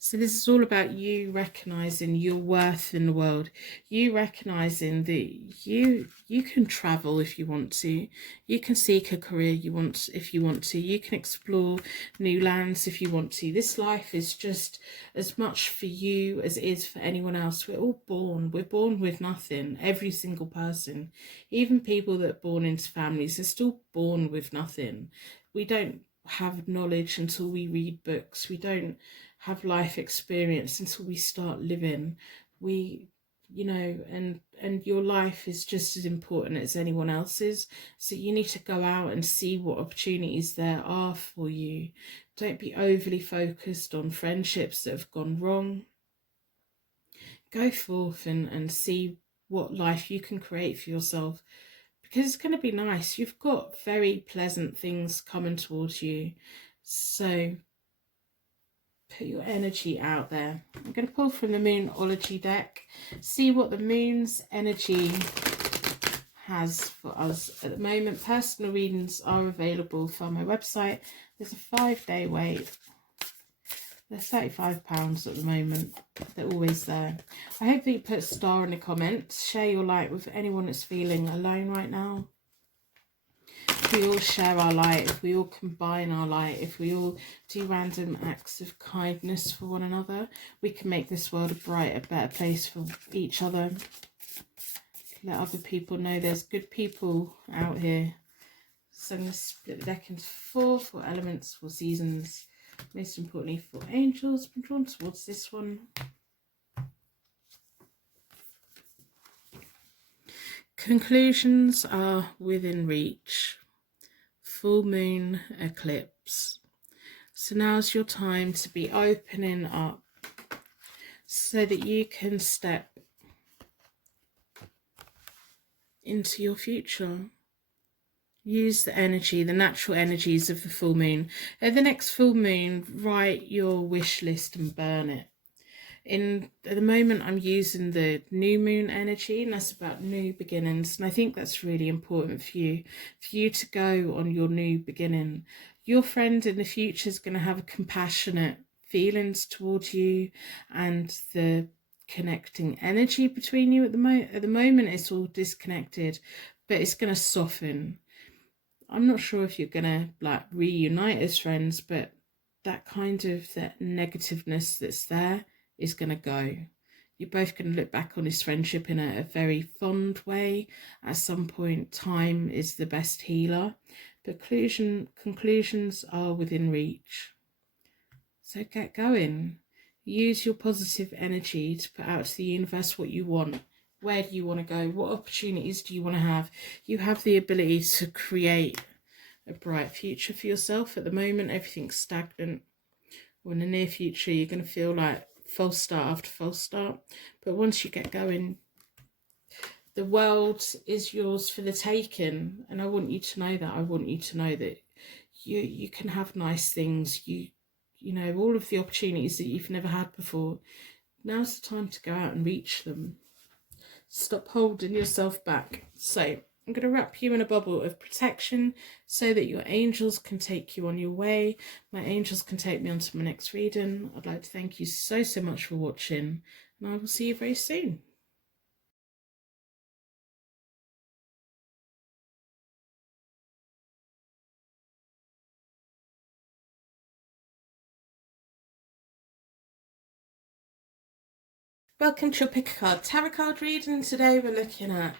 So this is all about you recognizing your worth in the world, you recognizing that you can travel if you want to, you can seek a career you want if you want to, you can explore new lands if you want to. This life is just as much for you as it is for anyone else. We're born with nothing. Every single person, even people that are born into families, are still born with nothing. We don't have knowledge until we read books. We don't have life experience until we start living. We, you know, and your life is just as important as anyone else's. So you need to go out and see what opportunities there are for you. Don't be overly focused on friendships that have gone wrong. Go forth and see what life you can create for yourself, because it's going to be nice. You've got very pleasant things coming towards you. So put your energy out there. I'm going to pull from the Moonology deck, see what the moon's energy has for us at the moment. Personal readings are available from my website. There's a 5-day wait. They're £35 at the moment. They're always there. I hope that you put a star in the comments. Share your light with anyone that's feeling alone right now. If we all share our light, if we all combine our light, if we all do random acts of kindness for one another, we can make this world a brighter, better place for each other. Let other people know there's good people out here. So I'm going to split the deck into 4 for elements, for seasons. Most importantly for angels. Been drawn towards this one. Conclusions are within reach. Full moon eclipse. So now's your time to be opening up so that you can step into your future. Use the energy, the natural energies of the full moon. At the next full moon, write your wish list and burn it. At the moment, I'm using the new moon energy, and that's about new beginnings. And I think that's really important for you to go on your new beginning. Your friend in the future is going to have compassionate feelings towards you, and the connecting energy between you at the moment it's all disconnected, but it's going to soften. I'm not sure if you're gonna like reunite as friends, but that kind of that negativeness that's there is gonna go. You're both gonna look back on this friendship in a very fond way. At some point, time is the best healer, but conclusions are within reach. So get going. Use your positive energy to put out to the universe what you want. Where do you want to go? What opportunities do you want to have? You have the ability to create a bright future for yourself. At the moment, everything's stagnant. Well, in the near future, you're going to feel like false start after false start. But once you get going, the world is yours for the taking. And I want you to know that. I want you to know that you can have nice things. You know, all of the opportunities that you've never had before. Now's the time to go out and reach them. Stop holding yourself back. So I'm going to wrap you in a bubble of protection so that your angels can take you on your way. My angels can take me on to my next reading. I'd like to thank you so much for watching, and I will see you very soon. Welcome to your Pick a Card Tarot card reading. Today we're looking at,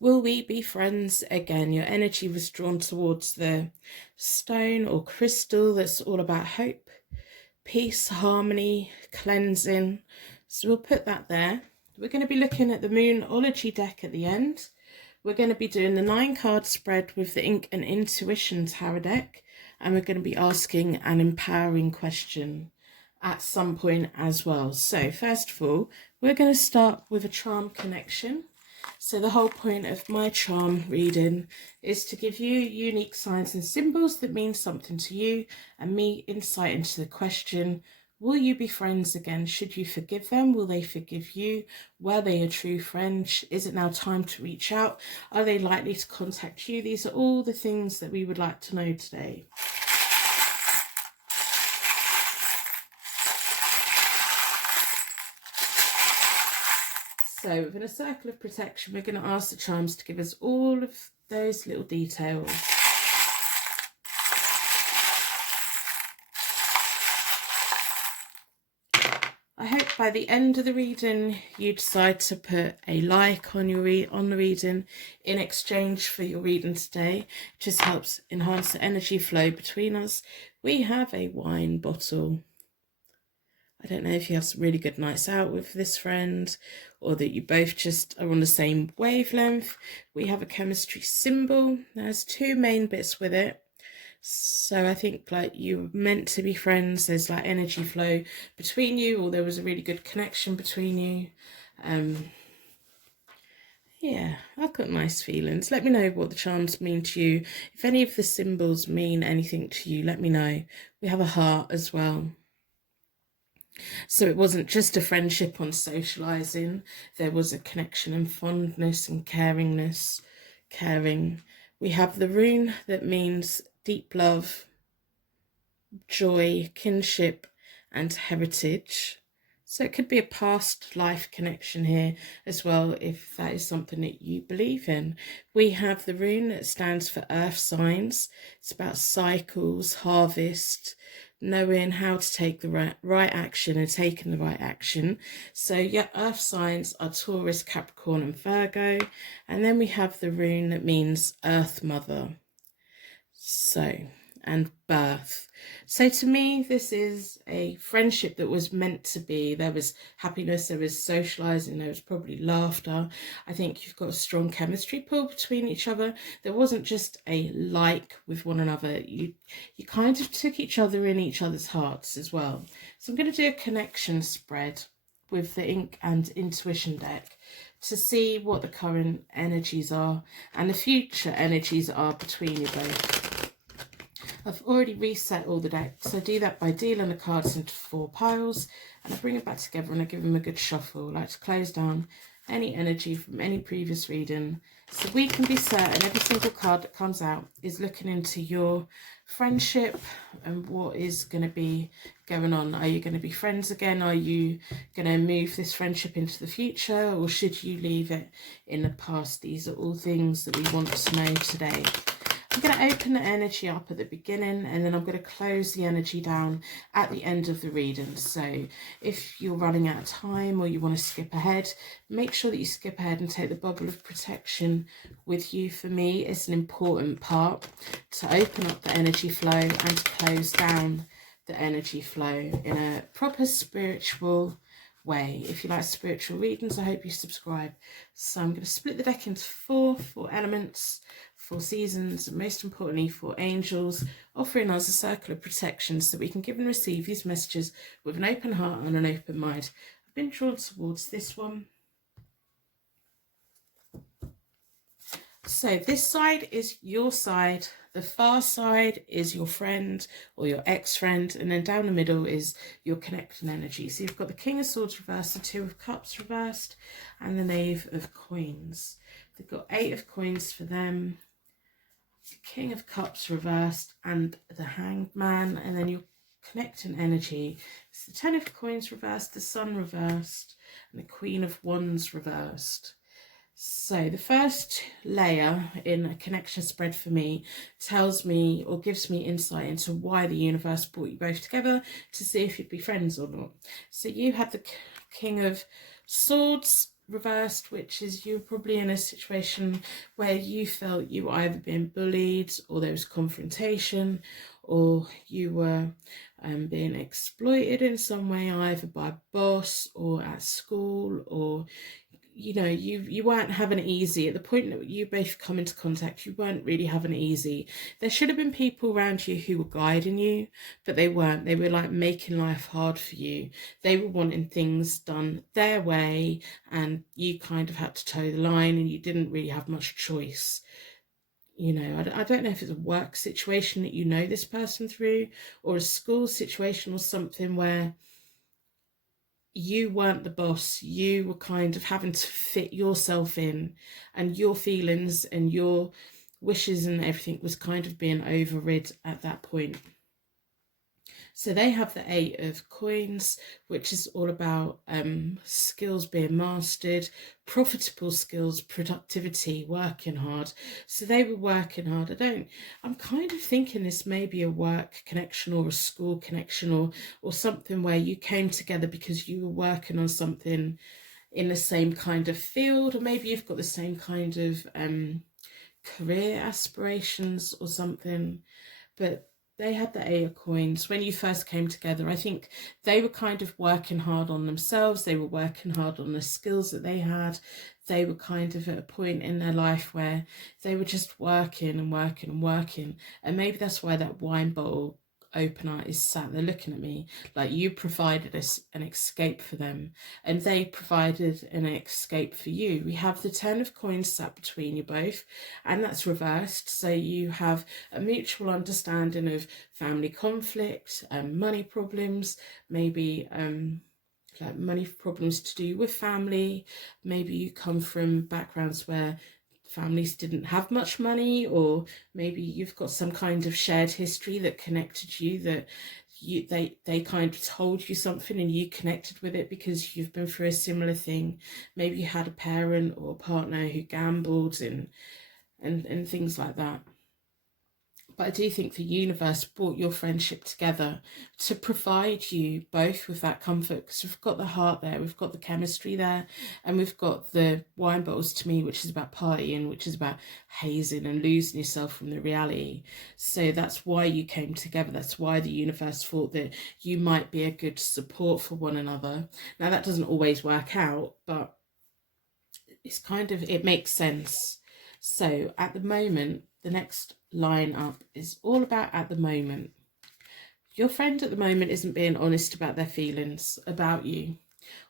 will we be friends again? Your energy was drawn towards the stone or crystal that's all about hope, peace, harmony, cleansing. So we'll put that there. We're going to be looking at the Moonology deck at the end. We're going to be doing the 9-card spread with the Ink and Intuition Tarot deck. And we're going to be asking an empowering question at some point as well. So first of all, we're going to start with a charm connection. So the whole point of my charm reading is to give you unique signs and symbols that mean something to you, and me insight into the question, will you be friends again? Should you forgive them? Will they forgive you? Were they a true friend? Is it now time to reach out? Are they likely to contact you? These are all the things that we would like to know today. So within a circle of protection, we're going to ask the charms to give us all of those little details. I hope by the end of the reading, you decide to put a like on your on the reading in exchange for your reading today. It just helps enhance the energy flow between us. We have a wine bottle. I don't know if you have some really good nights out with this friend, or that you both just are on the same wavelength. We have a chemistry symbol. There's 2 main bits with it. So I think like you're meant to be friends. There's like energy flow between you, or there was a really good connection between you. Yeah, I've got nice feelings. Let me know what the charms mean to you. If any of the symbols mean anything to you, let me know. We have a heart as well. So it wasn't just a friendship on socializing. There was a connection and fondness and caringness. Caring. We have the rune that means deep love, joy, kinship, and heritage. So it could be a past life connection here as well, if that is something that you believe in. We have the rune that stands for earth signs. It's about cycles, harvest, knowing how to take the right action and taking the right action. So your earth signs are Taurus, Capricorn, and Virgo. And then we have the rune that means Earth Mother. So and birth. So to me, this is a friendship that was meant to be. There was happiness, there was socializing, there was probably laughter. I think you've got a strong chemistry pull between each other. There wasn't just a like with one another. You kind of took each other in each other's hearts as well. So I'm going to do a connection spread with the Ink and Intuition deck to see what the current energies are and the future energies are between you both. I've already reset all the decks. I do that by dealing the cards into 4 piles, and I bring it back together and I give them a good shuffle. I like to close down any energy from any previous reading, so we can be certain every single card that comes out is looking into your friendship and what is going to be going on. Are you going to be friends again? Are you going to move this friendship into the future, or should you leave it in the past? These are all things that we want to know today. I'm going to open the energy up at the beginning, and then I'm going to close the energy down at the end of the reading. So if you're running out of time or you want to skip ahead, make sure that you skip ahead and take the bubble of protection with you. For me, it's an important part to open up the energy flow and to close down the energy flow in a proper spiritual way. If you like spiritual readings, I hope you subscribe. So I'm going to split the deck into four elements, 4 seasons, and most importantly 4 angels, offering us a circle of protection so we can give and receive these messages with an open heart and an open mind. I've been drawn towards this one. So this side is your side, the far side is your friend or your ex-friend, and then down the middle is your connecting energy. So you've got the King of Swords reversed, the 2 of Cups reversed, and the Knave of Coins. They've got 8 of coins for them, the King of Cups reversed, and the Hanged Man, and then your connecting energy. It's the 10 of Coins reversed, the Sun reversed, and the Queen of Wands reversed. So the first layer in a connection spread for me tells me or gives me insight into why the universe brought you both together, to see if you'd be friends or not. So you had the King of Swords reversed, which is you're probably in a situation where you felt you were either being bullied, or there was confrontation, or you were being exploited in some way, either by a boss or at school, or you know, you weren't having it easy. At the point that you both come into contact, you weren't really having it easy. There should have been people around you who were guiding you, but they weren't. They were like making life hard for you. They were wanting things done their way, and you kind of had to toe the line, and you didn't really have much choice. You know, I don't know if it's a work situation that you know this person through, or a school situation or something where you weren't the boss. You were kind of having to fit yourself in, and your feelings and your wishes and everything was kind of being overrid at that point. So they have the 8 of Coins, which is all about skills being mastered, profitable skills, productivity, working hard. So they were working hard. I'm kind of thinking this may be a work connection or a school connection, or something where you came together because you were working on something in the same kind of field, or maybe you've got the same kind of career aspirations or something. But they had the 8 of Coins. When you first came together, I think they were kind of working hard on themselves. They were working hard on the skills that they had. They were kind of at a point in their life where they were just working and working and working. And maybe that's why that wine bottle opener is sat there looking at me. Like, you provided us an escape for them, and they provided an escape for you. We have the 10 of Coins sat between you both, and that's reversed. So you have a mutual understanding of family conflict, money problems, maybe like money problems to do with family. Maybe you come from backgrounds where families didn't have much money, or maybe you've got some kind of shared history that connected you, that they kind of told you something and you connected with it because you've been through a similar thing. Maybe you had a parent or a partner who gambled and things like that. But I do think the universe brought your friendship together to provide you both with that comfort, because we've got the heart there, we've got the chemistry there, and we've got the wine bottles to me, which is about partying, which is about hazing and losing yourself from the reality. So that's why you came together. That's why the universe thought that you might be a good support for one another. Now, that doesn't always work out, but it's kind of, it makes sense. So at the moment, the next line up is all about at the moment. Your friend at the moment isn't being honest about their feelings about you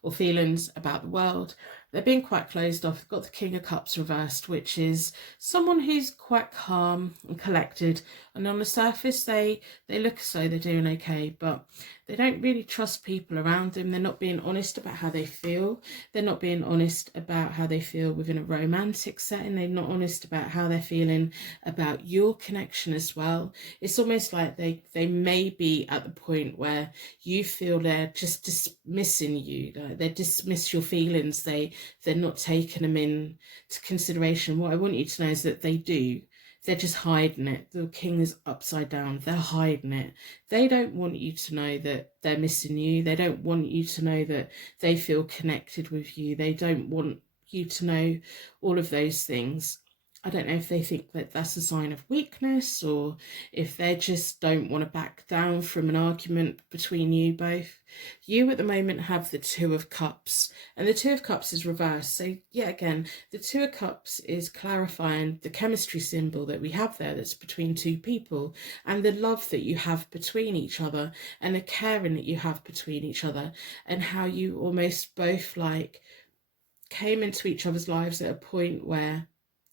or feelings about the world. They're being quite closed off. They've got the King of Cups reversed, which is someone who's quite calm and collected. And on the surface, they look as though they're doing okay, but they don't really trust people around them. They're not being honest about how they feel. They're not being honest about how they feel within a romantic setting. They're not honest about how they're feeling about your connection as well. It's almost like they may be at the point where you feel they're just dismissing you. Like they dismiss your feelings. They're not taking them into consideration. What I want you to know is that they do. They're just hiding it. The king is upside down. They're hiding it. They don't want you to know that they're missing you. They don't want you to know that they feel connected with you. They don't want you to know all of those things. I don't know if they think that that's a sign of weakness, or if they just don't want to back down from an argument between you both. You at the moment have the Two of Cups, and the Two of Cups is reversed. So yeah, again, the Two of Cups is clarifying the chemistry symbol that we have there that's between two people, and the love that you have between each other, and the caring that you have between each other, and how you almost both like came into each other's lives at a point where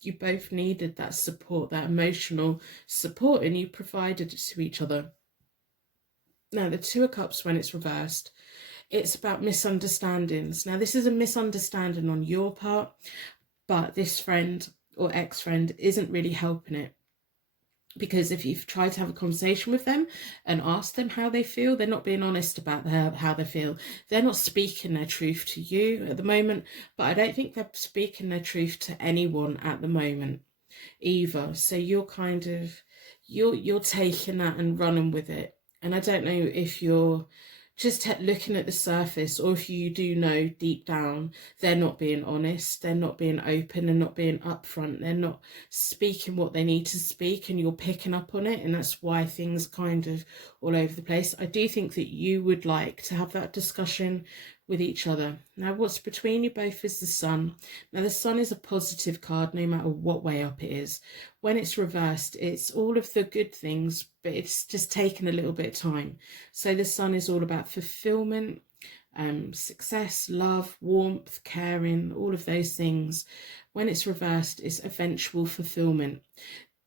you both needed that support, that emotional support, and you provided it to each other. Now, the Two of Cups, when it's reversed, it's about misunderstandings. Now, this is a misunderstanding on your part, but this friend or ex-friend isn't really helping it. Because if you've tried to have a conversation with them and ask them how they feel, they're not being honest about how they feel. They're not speaking their truth to you at the moment, but I don't think they're speaking their truth to anyone at the moment either. So you're kind of, you're taking that and running with it. And I don't know if you're just looking at the surface, or if you do know deep down they're not being honest, they're not being open, they're not being upfront, they're not speaking what they need to speak, and you're picking up on it, and that's why things kind of all over the place. I do think that you would like to have that discussion with each other. Now, what's between you both is the Sun. Now, the Sun is a positive card no matter what way up it is. When it's reversed, it's all of the good things, but it's just taken a little bit of time. So the Sun is all about fulfillment, success, love, warmth, caring, all of those things. When it's reversed, it's eventual fulfillment.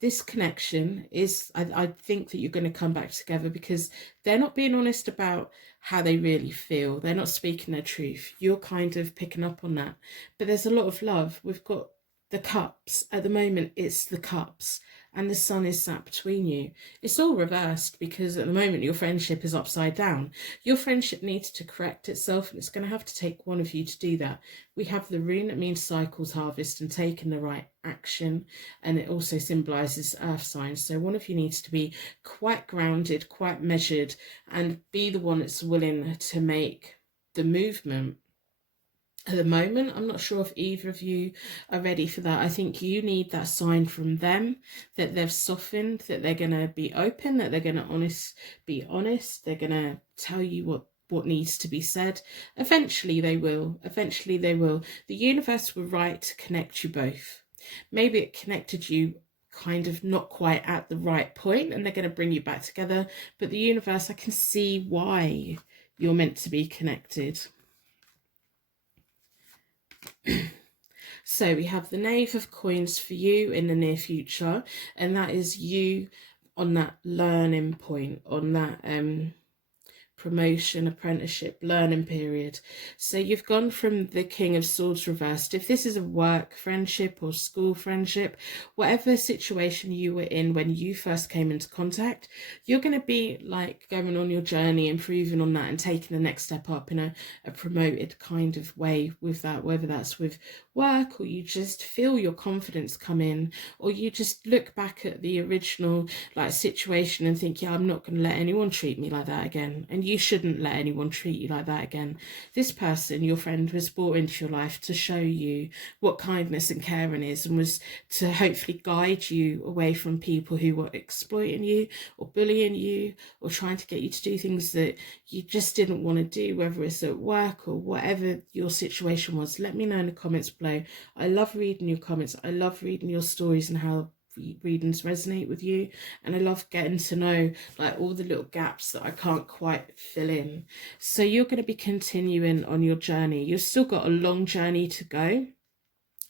This connection is, I think that you're going to come back together, because they're not being honest about how they really feel. They're not speaking their truth. You're kind of picking up on that. But there's a lot of love. We've got the cups. At the moment, it's the cups. And the Sun is sat between you. It's all reversed because at the moment your friendship is upside down. Your friendship needs to correct itself, and it's going to have to take one of you to do that. We have the rune that means cycles, harvest, and taking the right action, and it also symbolises earth signs. So one of you needs to be quite grounded, quite measured, and be the one that's willing to make the movement. At the moment, I'm not sure if either of you are ready for that. I think you need that sign from them that they've softened, that they're going to be open, that they're going to be honest. They're going to tell you what needs to be said. Eventually they will. Eventually they will. The universe will write to connect you both. Maybe it connected you kind of not quite at the right point, and they're going to bring you back together. But the universe, I can see why you're meant to be connected. So we have the Knave of Coins for you in the near future, and that is you on that learning point, on that promotion, apprenticeship, learning period. So you've gone from the King of Swords reversed. If this is a work friendship or school friendship, whatever situation you were in when you first came into contact, you're going to be like going on your journey, improving on that, and taking the next step up in a promoted kind of way with that, whether that's with work, or you just feel your confidence come in, or you just look back at the original like situation and think, yeah, I'm not going to let anyone treat me like that again. And you shouldn't let anyone treat you like that again. This person, your friend, was brought into your life to show you what kindness and caring is, and was to hopefully guide you away from people who were exploiting you or bullying you or trying to get you to do things that you just didn't want to do, whether it's at work or whatever your situation was. Let me know in the comments below. I love reading your comments. I love reading your stories and how readings resonate with you, and I love getting to know like all the little gaps that I can't quite fill in. So you're going to be continuing on your journey. You've still got a long journey to go,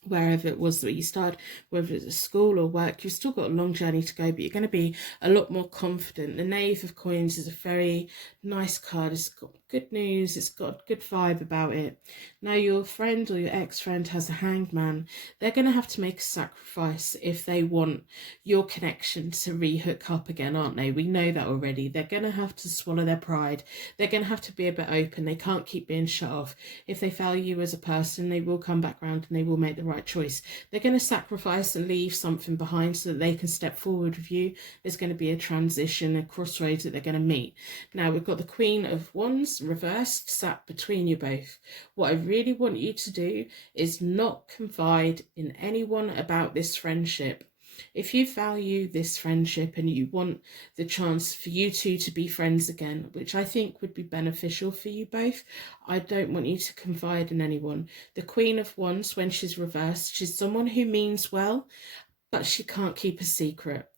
wherever it was that you started, whether it's school or work. You've still got a long journey to go, but you're going to be a lot more confident. The Knave of Coins is a very nice card. It's got good news, it's got a good vibe about it. Now your friend or your ex-friend has a Hanged Man. They're going to have to make a sacrifice if they want your connection to re-hook up again, aren't they? We know that already. They're going to have to swallow their pride. They're going to have to be a bit open. They can't keep being shut off. If they value you as a person, they will come back round and they will make the right choice. They're going to sacrifice and leave something behind so that they can step forward with you. There's going to be a transition, a crossroads that they're going to meet. Now we've got the Queen of Wands reversed, sat between you both. What I really want you to do is not confide in anyone about this friendship. If you value this friendship and you want the chance for you two to be friends again, which I think would be beneficial for you both, I don't want you to confide in anyone. The Queen of Wands, when she's reversed, she's someone who means well, but she can't keep a secret.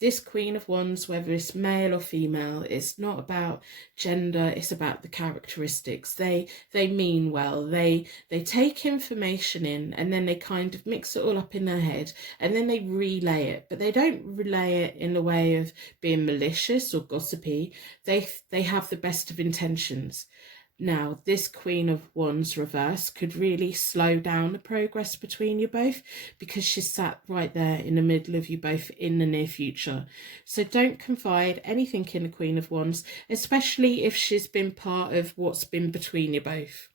This Queen of Wands, whether it's male or female, it's not about gender, it's about the characteristics. They mean well. They take information in and then they kind of mix it all up in their head and then they relay it. But they don't relay it in the way of being malicious or gossipy. They have the best of intentions. Now, this Queen of Wands reverse could really slow down the progress between you both, because she's sat right there in the middle of you both in the near future. So don't confide anything in the Queen of Wands, especially if she's been part of what's been between you both.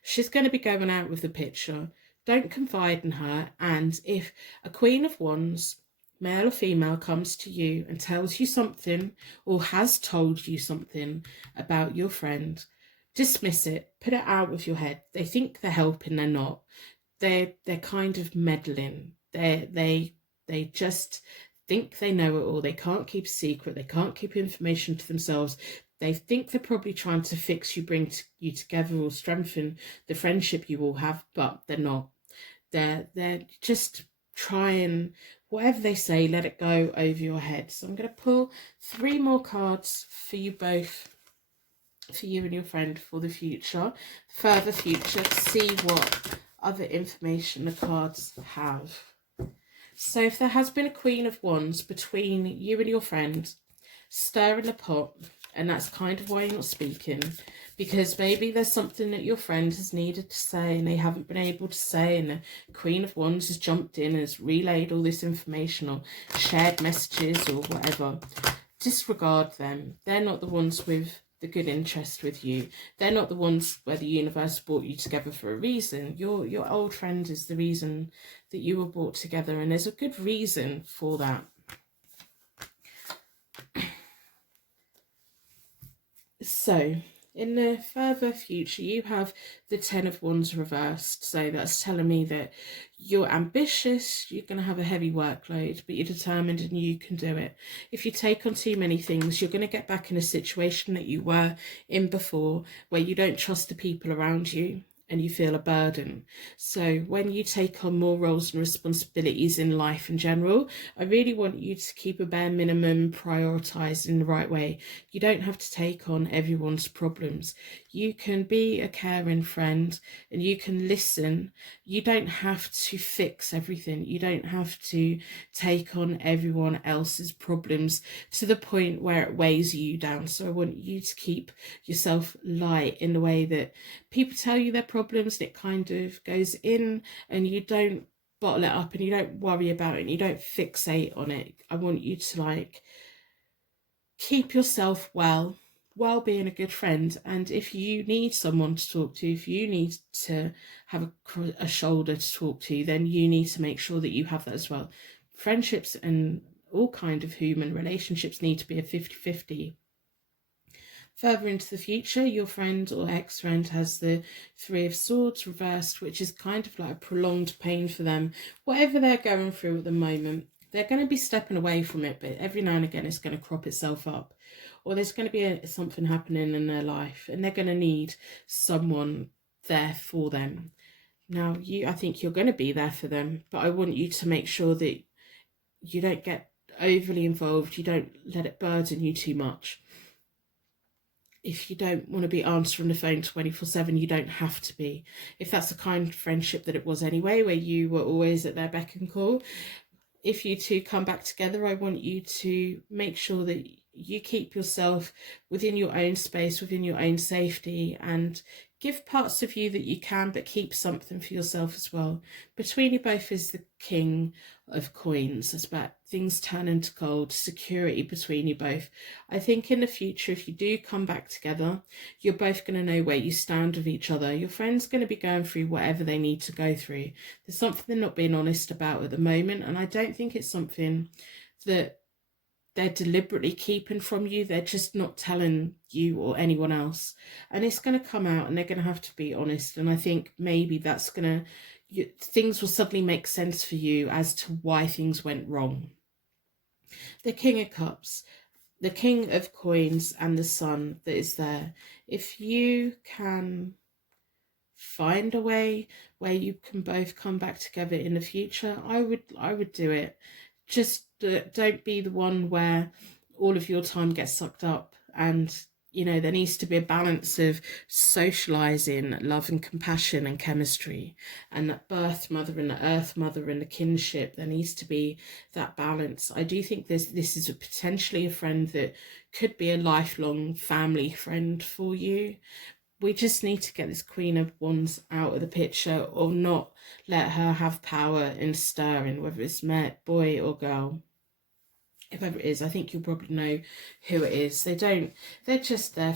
She's going to be going out with the picture. Don't confide in her. And if a Queen of Wands, male or female, comes to you and tells you something or has told you something about your friend, dismiss it, put it out of your head. They think they're helping, they're not. They're kind of meddling. They just think they know it all. They can't keep a secret. They can't keep information to themselves. They think they're probably trying to fix you, bring you together, or strengthen the friendship you all have, but they're not. They're just trying, whatever they say, let it go over your head. So I'm going to pull 3 more cards for you both, for you and your friend, for the future, further future, to see what other information the cards have. So if there has been a Queen of Wands between you and your friend, stir in the pot, and that's kind of why you're not speaking, because maybe there's something that your friend has needed to say and they haven't been able to say, and the Queen of Wands has jumped in and has relayed all this information or shared messages or whatever. Disregard them. They're not the ones with the good interest with you. They're not the ones where the universe brought you together for a reason. Your old friend is the reason that you were brought together, and there's a good reason for that. So in the further future, you have the 10 of Wands reversed. So that's telling me that you're ambitious, you're going to have a heavy workload, but you're determined and you can do it. If you take on too many things, you're going to get back in a situation that you were in before, where you don't trust the people around you and you feel a burden. So when you take on more roles and responsibilities in life in general, I really want you to keep a bare minimum, prioritized in the right way. You don't have to take on everyone's problems. You can be a caring friend and you can listen. You don't have to fix everything. You don't have to take on everyone else's problems to the point where it weighs you down. So I want you to keep yourself light in the way that people tell you their problems, and it kind of goes in, and you don't bottle it up and you don't worry about it and you don't fixate on it. I want you to like keep yourself well. while being a good friend. And if you need someone to talk to, if you need to have a shoulder to talk to, then you need to make sure that you have that as well. Friendships and all kind of human relationships need to be a 50-50. Further into the future, your friend or ex-friend has the Three of Swords reversed, which is kind of like a prolonged pain for them. Whatever they're going through at the moment, they're going to be stepping away from it, but every now and again it's going to crop itself up. Or there's going to be something happening in their life and they're going to need someone there for them. Now, I think you're going to be there for them, but I want you to make sure that you don't get overly involved. You don't let it burden you too much. If you don't want to be answering the phone 24/7, you don't have to be. If that's the kind of friendship that it was anyway, where you were always at their beck and call, if you two come back together, I want you to make sure that you keep yourself within your own space, within your own safety, and give parts of you that you can, but keep something for yourself as well. Between you both is the King of Coins. It's about things turning to gold, security between you both. I think in the future, if you do come back together, you're both going to know where you stand with each other. Your friend's going to be going through whatever they need to go through. There's something they're not being honest about at the moment, and I don't think it's something that they're deliberately keeping from you. They're just not telling you or anyone else, and it's going to come out and they're going to have to be honest. And I think maybe that's going to, things will suddenly make sense for you as to why things went wrong. The King of Cups, the King of Coins, and the Sun that is there. If you can find a way where you can both come back together in the future, I would do it. Just don't be the one where all of your time gets sucked up. And there needs to be a balance of socializing, love and compassion and chemistry, and that birth mother and the earth mother and the kinship. There needs to be that balance. I do think this is potentially a friend that could be a lifelong family friend for you. We just need to get this Queen of Wands out of the picture, or not let her have power in stirring, whether it's boy or girl. Whoever it is, I think you'll probably know who it is. They're just there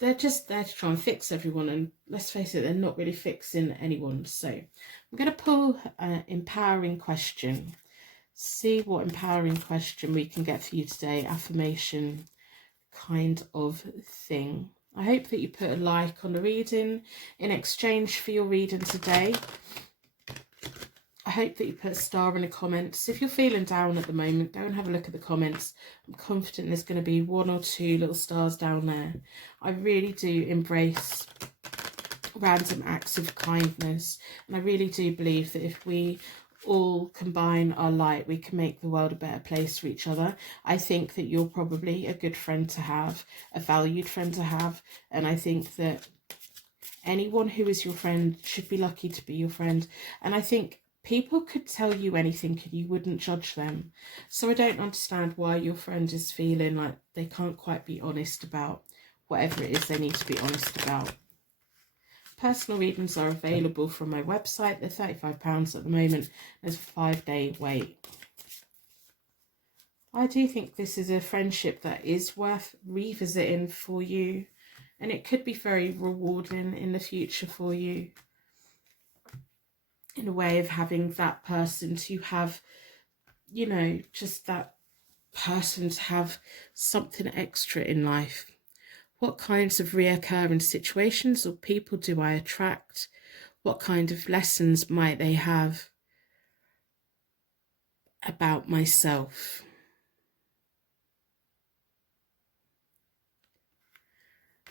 they're just there to try and fix everyone, and let's face it, they're not really fixing anyone. So I'm going to pull an empowering question. See what empowering question we can get for you today. Affirmation kind of thing. I hope that you put a like on the reading in exchange for your reading today. I hope that you put a star in the comments. If you're feeling down at the moment, go and have a look at the comments. I'm confident there's going to be 1 or 2 little stars down there. I really do embrace random acts of kindness, and I really do believe that if we all combine our light, we can make the world a better place for each other. I think that you're probably a good friend to have, a valued friend to have, and I think that anyone who is your friend should be lucky to be your friend. And I think people could tell you anything and you wouldn't judge them. So I don't understand why your friend is feeling like they can't quite be honest about whatever it is they need to be honest about. Personal readings are available from my website. They're £35 at the moment. There's a 5-day wait. I do think this is a friendship that is worth revisiting for you, and it could be very rewarding in the future for you, in a way of having that person to have, just that person to have something extra in life. What kinds of reoccurring situations or people do I attract? What kind of lessons might they have about myself?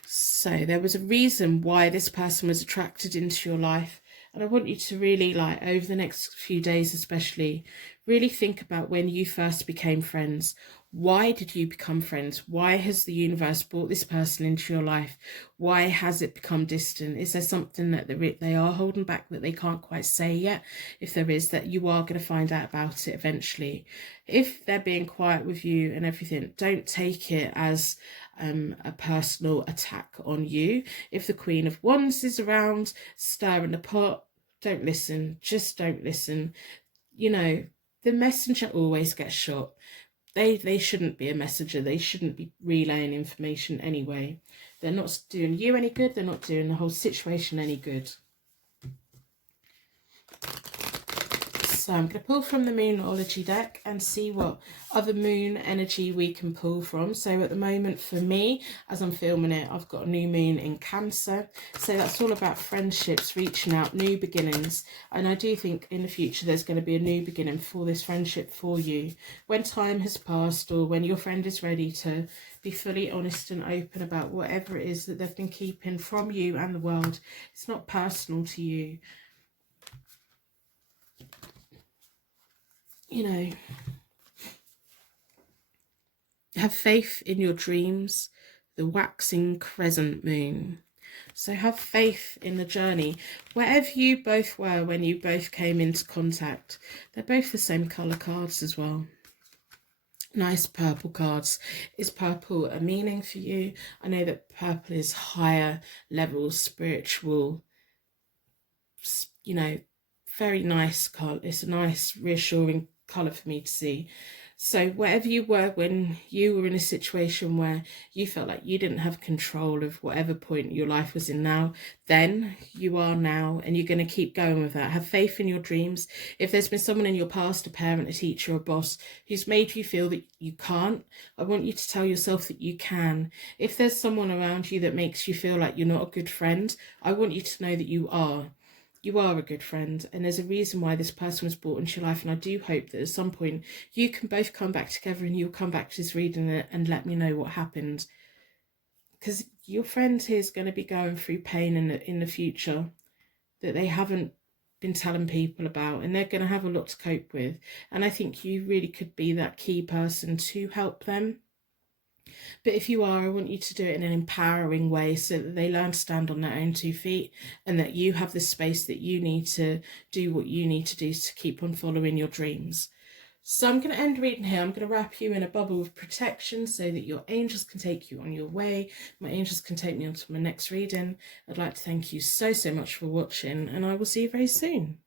So there was a reason why this person was attracted into your life. And I want you to really, over the next few days especially, really think about when you first became friends. Why did you become friends? Why has the universe brought this person into your life? Why has it become distant? Is there something that they are holding back that they can't quite say yet? If there is, that you are going to find out about it eventually. If they're being quiet with you and everything, don't take it as a personal attack on you. If the Queen of Wands is around stirring the pot, don't listen. Just don't listen. The messenger always gets shot. they shouldn't be a messenger. They shouldn't be relaying information anyway. They're not doing you any good. They're not doing the whole situation any good. So I'm going to pull from the Moonology deck and see what other moon energy we can pull from. So at the moment for me, as I'm filming it, I've got a new moon in Cancer. So that's all about friendships, reaching out, new beginnings. And I do think in the future there's going to be a new beginning for this friendship for you. When time has passed, or when your friend is ready to be fully honest and open about whatever it is that they've been keeping from you and the world. It's not personal to you. You know, have faith in your dreams, the waxing crescent moon. So have faith in the journey. Wherever you both were when you both came into contact, they're both the same colour cards as well. Nice purple cards. Is purple a meaning for you? I know that purple is higher level, spiritual, you know, very nice colour. It's a nice, reassuring colour for me to see. So wherever you were when you were in a situation where you felt like you didn't have control of whatever point your life was in now, then you are now, and you're going to keep going with that. Have faith in your dreams. If there's been someone in your past, a parent, a teacher, a boss, who's made you feel that you can't, I want you to tell yourself that you can. If there's someone around you that makes you feel like you're not a good friend, I want you to know that you are. You are a good friend, and there's a reason why this person was brought into your life, and I do hope that at some point you can both come back together and you'll come back to this reading and let me know what happened, because your friend here is going to be going through pain in the future that they haven't been telling people about, and they're going to have a lot to cope with, and I think you really could be that key person to help them. But if you are, I want you to do it in an empowering way so that they learn to stand on their own 2 feet, and that you have the space that you need to do what you need to do to keep on following your dreams. So I'm going to end reading here. I'm going to wrap you in a bubble of protection so that your angels can take you on your way. My angels can take me on to my next reading. I'd like to thank you so much for watching, and I will see you very soon.